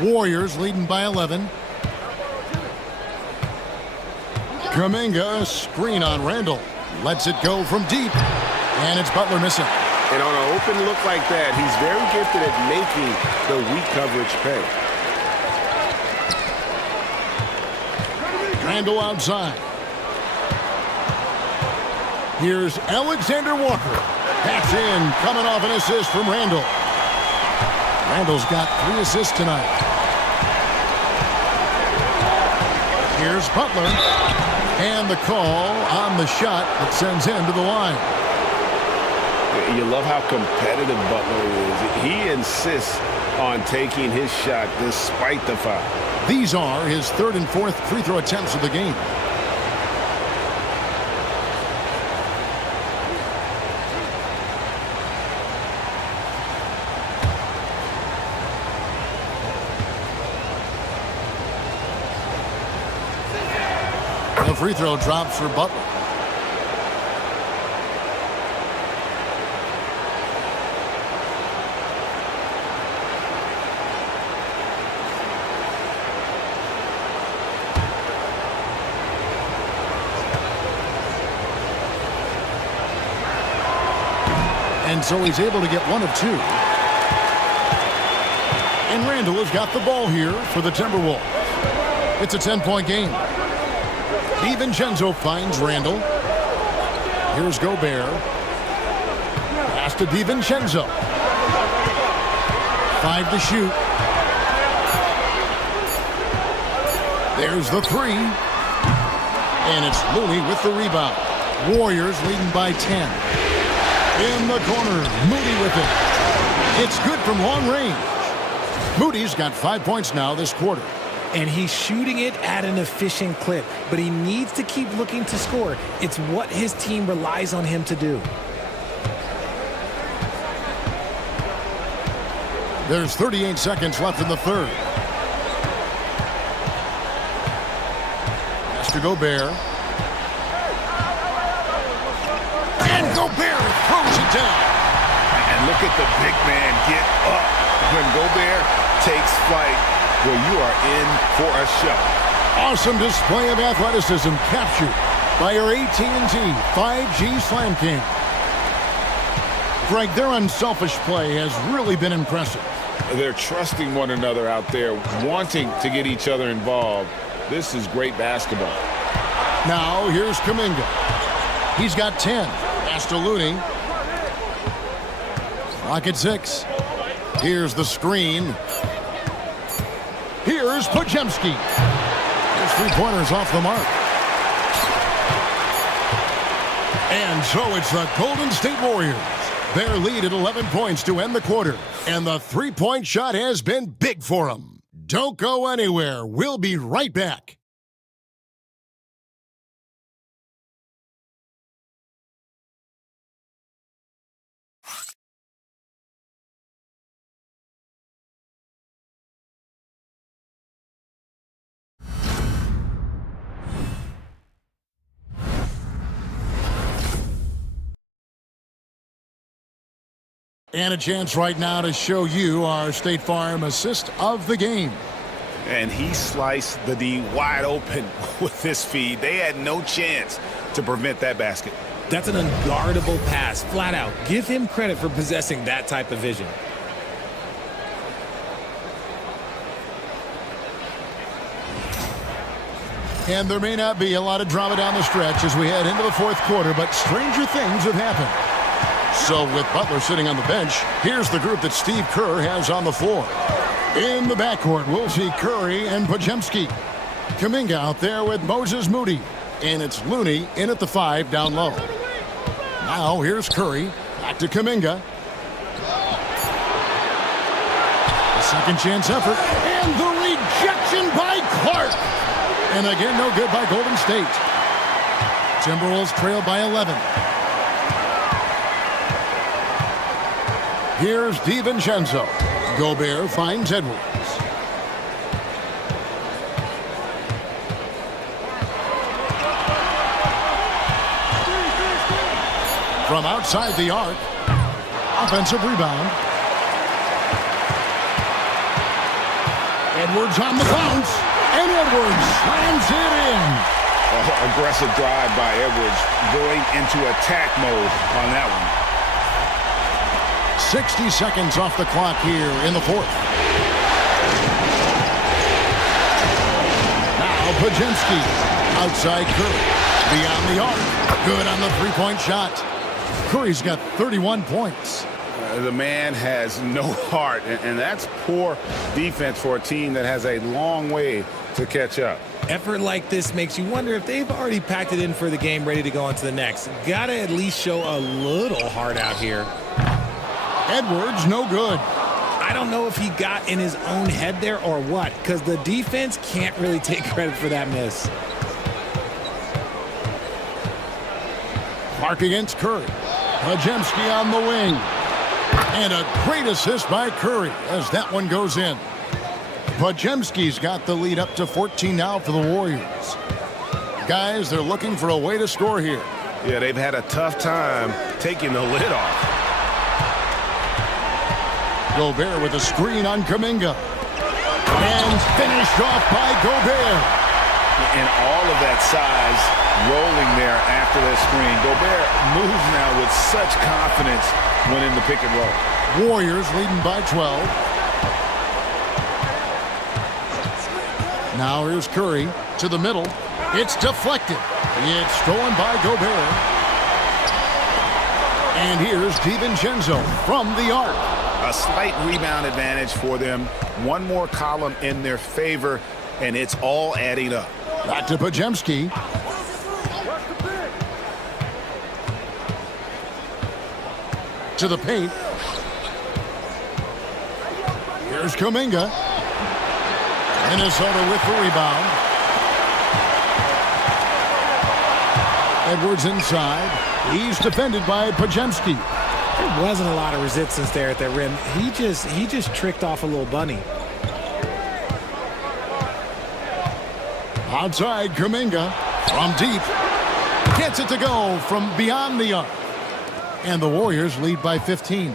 Warriors leading by 11. Kuminga, screen on Randall. Lets it go from deep. And it's Butler missing. And on an open look like that, he's very gifted at making the weak coverage pay. Randall outside. Here's Alexander Walker. That's in, coming off an assist from Randall. Randall's got 3 assists tonight. Here's Butler. And the call on the shot that sends him to the line. You love how competitive Butler is. He insists on taking his shot despite the foul. These are his 3rd and 4th free throw attempts of the game. The free throw drops for Butler. And so he's able to get 1 of 2. And Randall has got the ball here for the Timberwolves. It's a 10-point game. DiVincenzo finds Randall. Here's Gobert. Pass to DiVincenzo. 5 to shoot. There's the 3. And it's Looney with the rebound. Warriors leading by 10. In the corner, Moody with it. It's good from long range. Moody's got 5 points now this quarter. And he's shooting it at an efficient clip, but he needs to keep looking to score. It's what his team relies on him to do. There's 38 seconds left in the 3rd. Pass to Gobert. And Gobert throws it down. And look at the big man get up. When Gobert takes flight, well, you are in for a show. Awesome display of athleticism captured by our AT&T 5G Slam Cam. Greg, their unselfish play has really been impressive. They're trusting one another out there, wanting to get each other involved. This is great basketball. Now, here's Kuminga. He's got 10. Pass to Looney. Clock at 6. Here's the screen. Here's Podziemski. His 3-pointers off the mark. And so it's the Golden State Warriors. Their lead at 11 points to end the quarter. And the 3-point shot has been big for them. Don't go anywhere. We'll be right back. And a chance right now to show you our State Farm assist of the game. And he sliced the D wide open with this feed. They had no chance to prevent that basket. That's an unguardable pass, flat out. Give him credit for possessing that type of vision. And there may not be a lot of drama down the stretch as we head into the 4th quarter, but stranger things have happened. So with Butler sitting on the bench, here's the group that Steve Kerr has on the floor. In the backcourt, we'll see Curry and Podziemski. Kuminga out there with Moses Moody. And it's Looney in at the 5 down low. Now here's Curry. Back to Kuminga. A second chance effort. And the rejection by Clark. And again, no good by Golden State. Timberwolves trail by 11. Here's DiVincenzo. Gobert finds Edwards. From outside the arc. Offensive rebound. Edwards on the bounce. And Edwards slams it in. Aggressive drive by Edwards, going into attack mode on that one. 60 seconds off the clock here in the fourth. Now Pajemski. Outside Curry. Beyond the arc. Good on the three-point shot. Curry's got 31 points. The man has no heart, and that's poor defense for a team that has a long way to catch up. Effort like this makes you wonder if they've already packed it in for the game, ready to go on to the next. Gotta at least show a little heart out here. Edwards, no good. I don't know if he got in his own head there or what, because the defense can't really take credit for that miss. Clark against Curry. Pajemski on the wing. And a great assist by Curry as that one goes in. Pajemski's got the lead up to 14 now for the Warriors. Guys, they're looking for a way to score here. Yeah, they've had a tough time taking the lid off. Gobert with a screen on Kuminga. And finished off by Gobert. And all of that size rolling there after that screen. Gobert moves now with such confidence when in the pick and roll. Warriors leading by 12. Now here's Curry to the middle. It's deflected. It's stolen by Gobert. And here's DiVincenzo from the arc. A slight rebound advantage for them. One more column in their favor, and it's all adding up. Back to Pajemski. To the paint. Here's Kuminga. Minnesota with the rebound. Edwards inside. He's defended by Pajemski. There wasn't a lot of resistance there at the rim. He just tricked off a little bunny. Outside Kuminga from deep. Gets it to go from beyond the arc. And the Warriors lead by 15.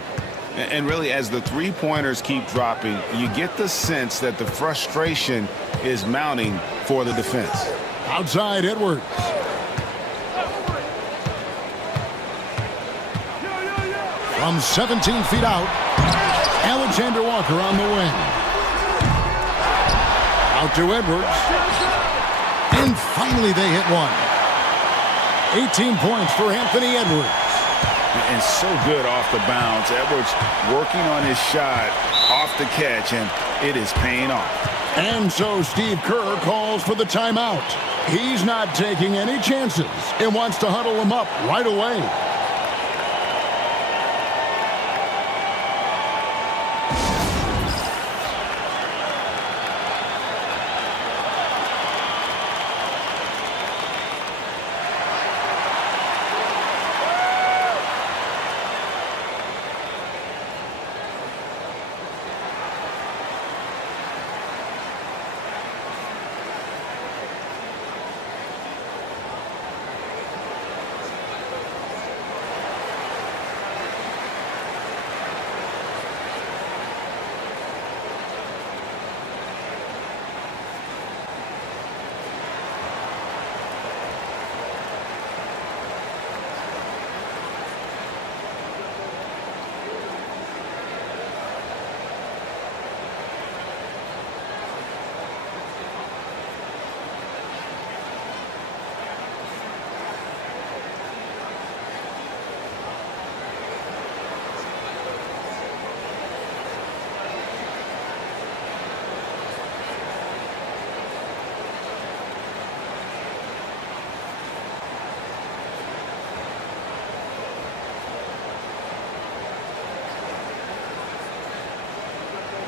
And really, as the three-pointers keep dropping, you get the sense that the frustration is mounting for the defense. Outside Edwards. From 17 feet out, Alexander Walker on the wing. Out to Edwards. And finally they hit one. 18 points for Anthony Edwards. And so good off the bounce. Edwards working on his shot off the catch, and it is paying off. And so Steve Kerr calls for the timeout. He's not taking any chances and wants to huddle him up right away.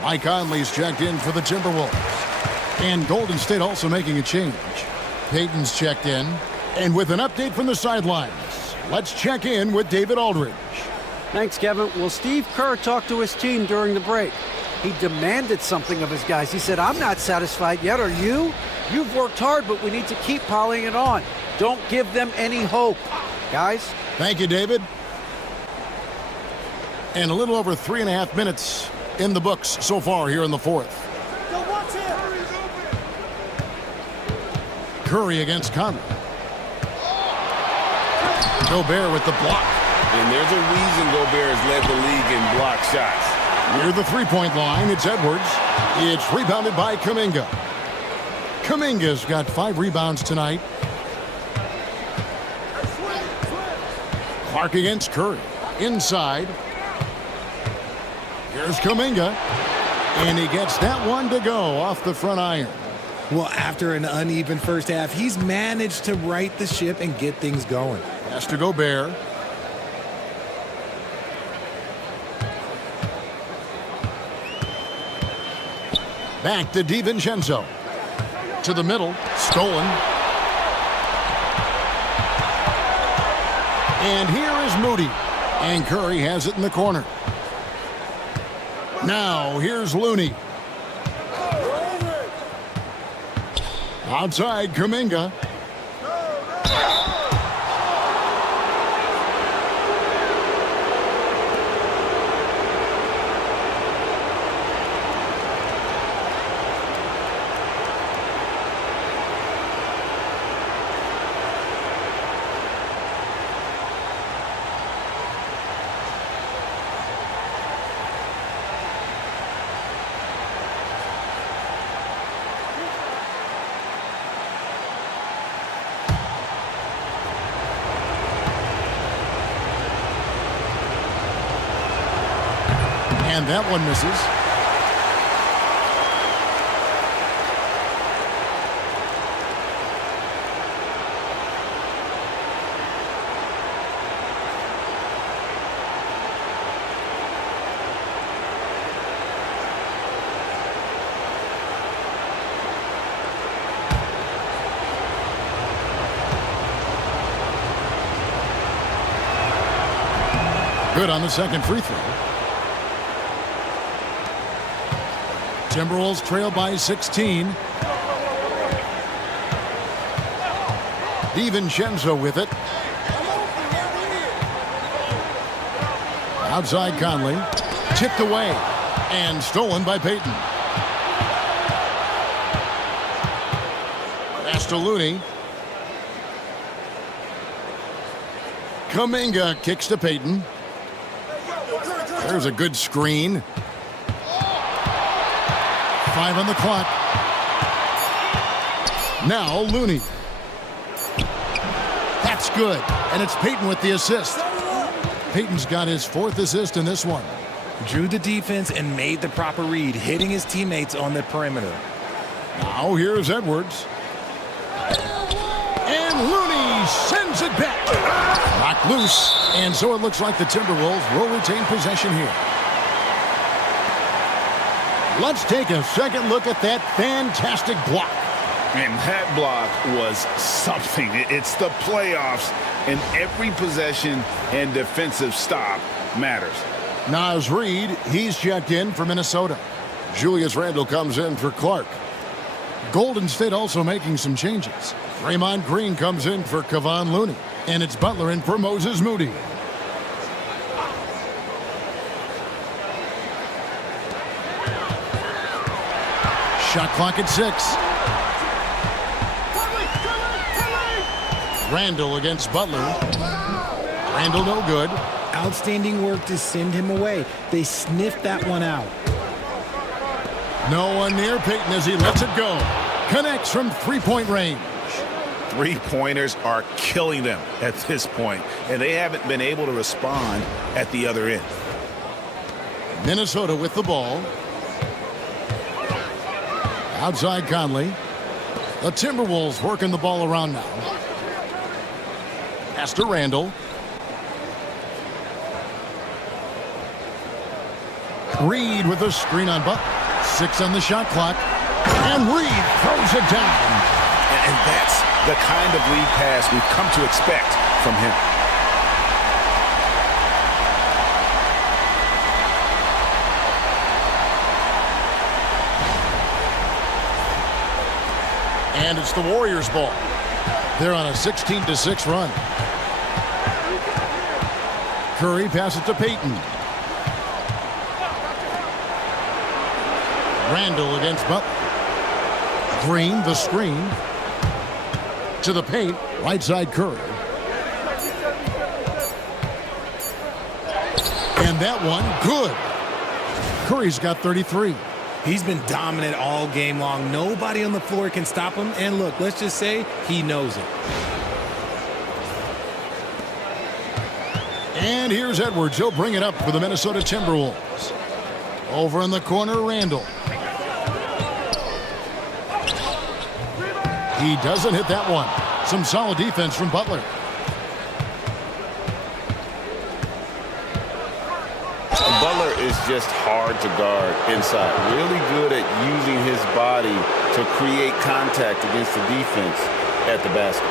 Mike Conley's checked in for the Timberwolves. And Golden State also making a change. Payton's checked in. And with an update from the sidelines, let's check in with David Aldridge. Thanks, Kevin. Well, Steve Kerr talked to his team during the break. He demanded something of his guys. He said, I'm not satisfied yet, are you? You've worked hard, but we need to keep piling it on. Don't give them any hope. Guys? Thank you, David. And a little over 3.5 minutes in the books so far here in the fourth. Curry against Conley. Gobert with the block. And there's a reason Gobert has led the league in block shots. Near the three-point line, it's Edwards. It's rebounded by Kuminga. Kuminga's got 5 rebounds tonight. Clark against Curry. Inside. Here's Kuminga. And he gets that one to go off the front iron. Well, after an uneven first half, he's managed to right the ship and get things going. Pass to Gobert. Back to DiVincenzo. To the middle. Stolen. And here is Moody. And Curry has it in the corner. Now, here's Looney. Outside, Kuminga. And that one misses. Good on the second free throw. Timberwolves trail by 16. DiVincenzo with it. Outside Conley. Tipped away. And stolen by Payton. Pass to Looney. Kuminga kicks to Payton. There's a good screen. 5 on the clock. Now Looney. That's good. And it's Payton with the assist. Payton's got his 4th assist in this one. Drew the defense and made the proper read, hitting his teammates on the perimeter. Now here's Edwards. And Looney sends it back. Knocked loose. And so it looks like the Timberwolves will retain possession here. Let's take a second look at that fantastic block. And that block was something. It's the playoffs, and every possession and defensive stop matters. Naz Reid, he's checked in for Minnesota. Julius Randle comes in for Clark. Golden State also making some changes. Draymond Green comes in for Kevon Looney. And it's Butler in for Moses Moody. Shot clock at 6. Randle against Butler. Randle no good. Outstanding work to send him away. They sniffed that one out. No one near Payton as he lets it go. Connects from three-point range. Three-pointers are killing them at this point, and they haven't been able to respond at the other end. Minnesota with the ball. Outside Conley. The Timberwolves working the ball around now. Pass to Randle. Reid with a screen on Butler. 6 on the shot clock. And Reid throws it down. And that's the kind of lead pass we've come to expect from him. And it's the Warriors' ball. They're on a 16-6 run. Curry passes to Payton. Randall against Butler. Green, the screen. To the paint, right side Curry. And that one, good. Curry's got 33. He's been dominant all game long. Nobody on the floor can stop him. And look, let's just say he knows it. And here's Edwards. He'll bring it up for the Minnesota Timberwolves. Over in the corner, Randall. He doesn't hit that one. Some solid defense from Butler. Butler is just hard to guard inside. Really good at using his body to create contact against the defense at the basket.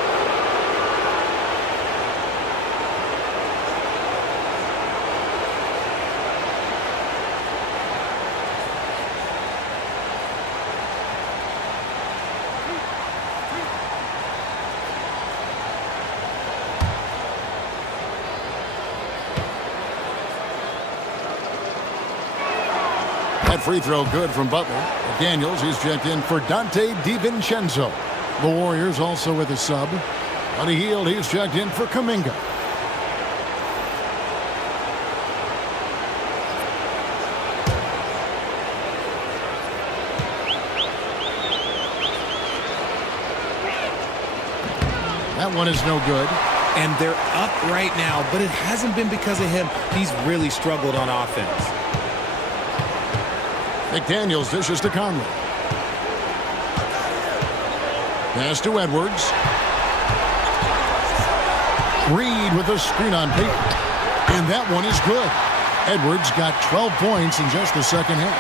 That free throw good from Butler. Daniels, he's checked in for Dante DiVincenzo. The Warriors also with a sub. On a heel, he's checked in for Kuminga. That one is no good. And they're up right now, but it hasn't been because of him. He's really struggled on offense. McDaniels dishes to Conley. Pass to Edwards. Reed with a screen on Payton. And that one is good. Edwards got 12 points in just the second half.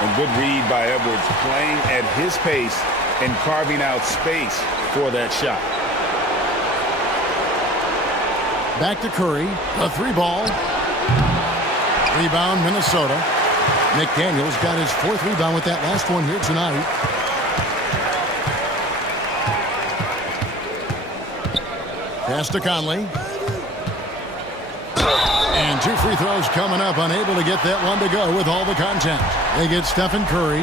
A good read by Edwards, playing at his pace and carving out space for that shot. Back to Curry. A three ball. Rebound, Minnesota. McDaniels got his fourth rebound with that last one here tonight. Pass to Conley. And two free throws coming up. Unable to get that one to go with all the contact. They get Stephen Curry.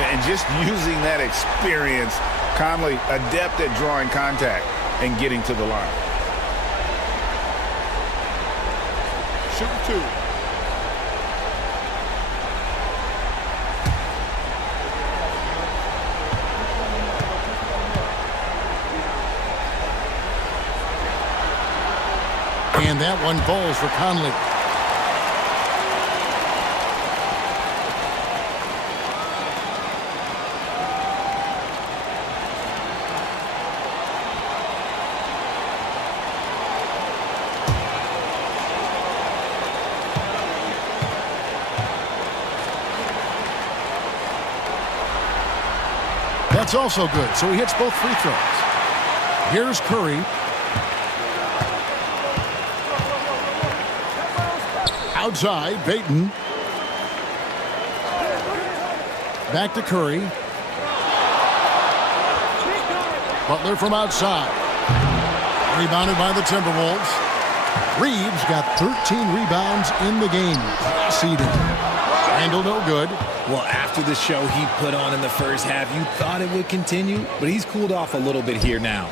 And just using that experience, Conley adept at drawing contact and getting to the line. Shoot 2. And that one falls for Conley. That's also good, so he hits both free throws. Here's Curry. Outside, Payton. Back to Curry. Butler from outside. Rebounded by the Timberwolves. Reeves got 13 rebounds in the game. Seeded. Randall no good. Well, after the show he put on in the first half, you thought it would continue, but he's cooled off a little bit here now.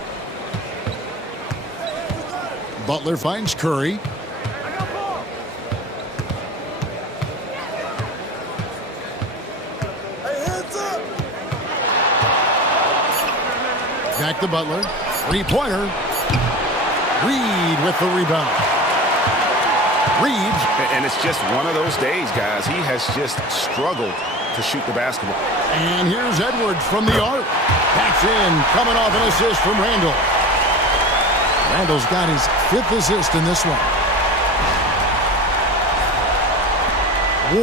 Butler finds Curry. Back to Butler. Three-pointer. Reed with the rebound. Reeves. And it's just one of those days, guys. He has just struggled to shoot the basketball. And here's Edwards from the arc. Backs in, coming off an assist from Randall. Randall's got his 5th assist in this one.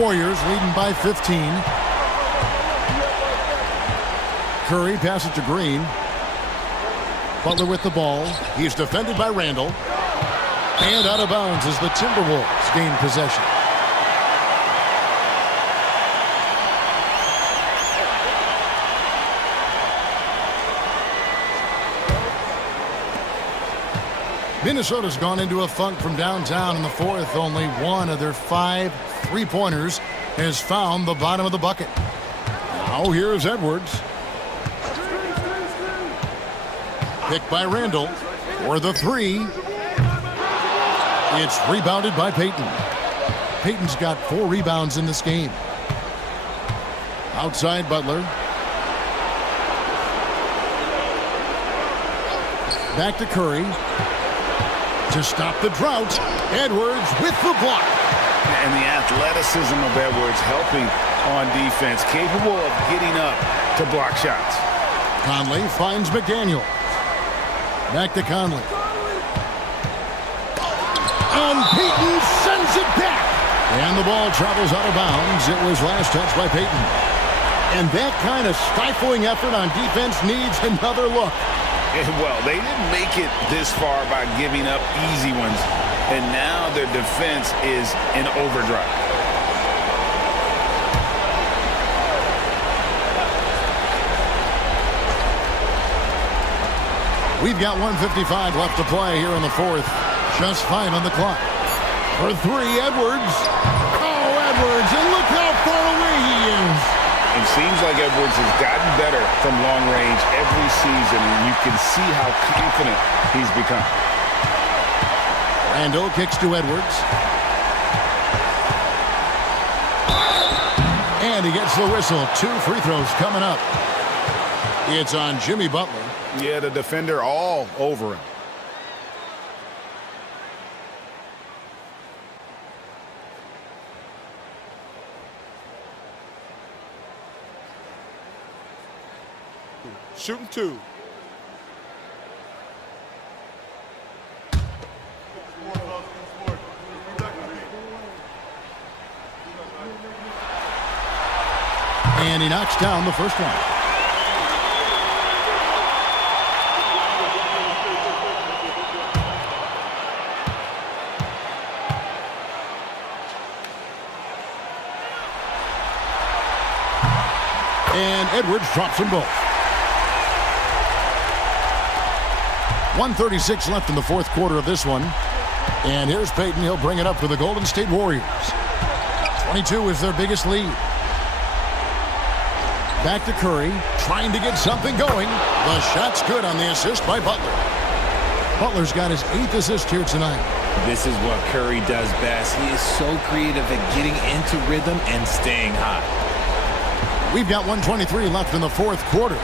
Warriors leading by 15. Curry passes to Green. Butler with the ball. He's defended by Randall. And out of bounds as the Timberwolves gain possession. Minnesota's gone into a funk from downtown in the fourth. Only one of their 5 3-pointers has found the bottom of the bucket. Now here's Edwards. Picked by Randall for the 3. It's rebounded by Payton. Payton's got 4 rebounds in this game. Outside Butler. Back to Curry. To stop the drought, Edwards with the block. And the athleticism of Edwards helping on defense, capable of getting up to block shots. Conley finds McDaniel. Back to Conley. And Payton sends it back. And the ball travels out of bounds. It was last touched by Payton. And that kind of stifling effort on defense needs another look. Well, they didn't make it this far by giving up easy ones. And now their defense is in overdrive. We've got 1:55 left to play here in the fourth. Just 5 on the clock. For 3, Edwards. Oh, Edwards, and look how far away he is. It seems like Edwards has gotten better from long range every season, and you can see how confident he's become. Randall kicks to Edwards. And he gets the whistle. 2 free throws coming up. It's on Jimmy Butler. Yeah, the defender all over him. Shooting 2. And he knocks down the first one. And Edwards drops them both. 1:36 left in the fourth quarter of this one. And here's Payton. He'll bring it up for the Golden State Warriors. 22 is their biggest lead. Back to Curry, trying to get something going. The shot's good on the assist by Butler. Butler's got his 8th assist here tonight. This is what Curry does best. He is so creative at getting into rhythm and staying hot. We've got 1:23 left in the fourth quarter.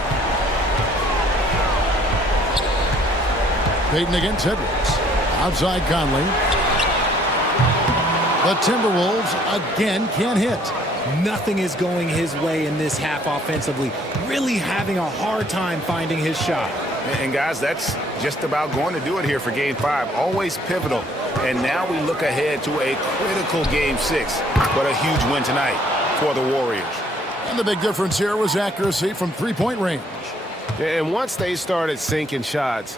Payton against Edwards. Outside Conley. The Timberwolves again can't hit. Nothing is going his way in this half offensively. Really having a hard time finding his shot. And guys, that's just about going to do it here for Game 5. Always pivotal. And now we look ahead to a critical Game 6. But a huge win tonight for the Warriors. And the big difference here was accuracy from 3-point range. And once they started sinking shots,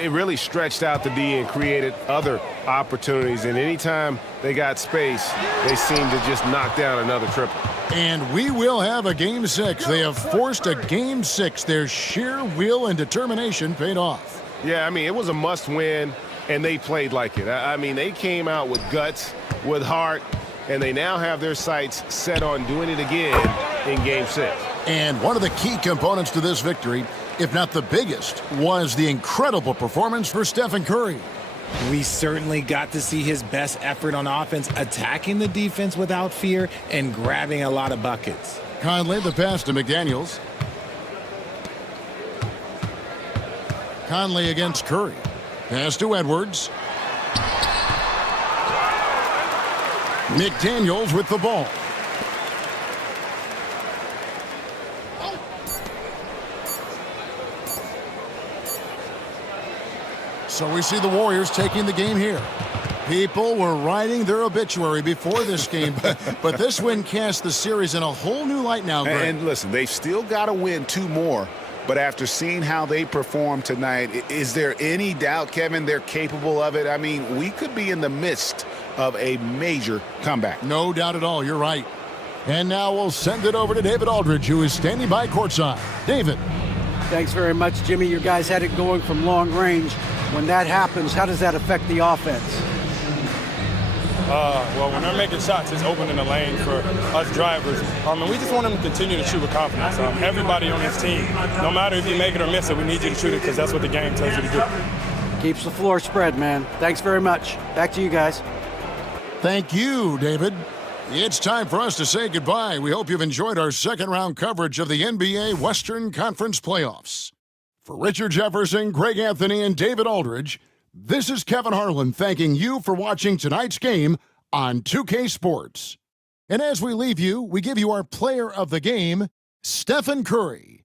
it really stretched out the D and created other opportunities. And anytime they got space, they seemed to just knock down another triple. And we will have a Game 6. They have forced a Game 6. Their sheer will and determination paid off. Yeah, I mean, it was a must-win, and they played like it. I mean, they came out with guts, with heart, and they now have their sights set on doing it again in Game 6. And one of the key components to this victory, if not the biggest, was the incredible performance for Stephen Curry. We certainly got to see his best effort on offense, attacking the defense without fear and grabbing a lot of buckets. Conley, the pass to McDaniels. Conley against Curry. Pass to Edwards. McDaniels with the ball. So we see the Warriors taking the game here. People were writing their obituary before this game, but this win cast the series in a whole new light now, Greg. And listen, they've still got to win 2 more, but after seeing how they performed tonight, is there any doubt, Kevin, they're capable of it? I mean, we could be in the midst of a major comeback. No doubt at all, you're right. And now we'll send it over to David Aldridge, who is standing by courtside. David. Thanks very much, Jimmy. Your guys had it going from long range. When that happens, how does that affect the offense? Well, when they're making shots, it's opening the lane for us drivers. And we just want them to continue to shoot with confidence. Everybody on this team, no matter if you make it or miss it, we need you to shoot it because that's what the game tells you to do. Keeps the floor spread, man. Thanks very much. Back to you guys. Thank you, David. It's time for us to say goodbye. We hope you've enjoyed our second-round coverage of the NBA Western Conference Playoffs. For Richard Jefferson, Greg Anthony, and David Aldridge, this is Kevin Harlan thanking you for watching tonight's game on 2K Sports. And as we leave you, we give you our player of the game, Stephen Curry.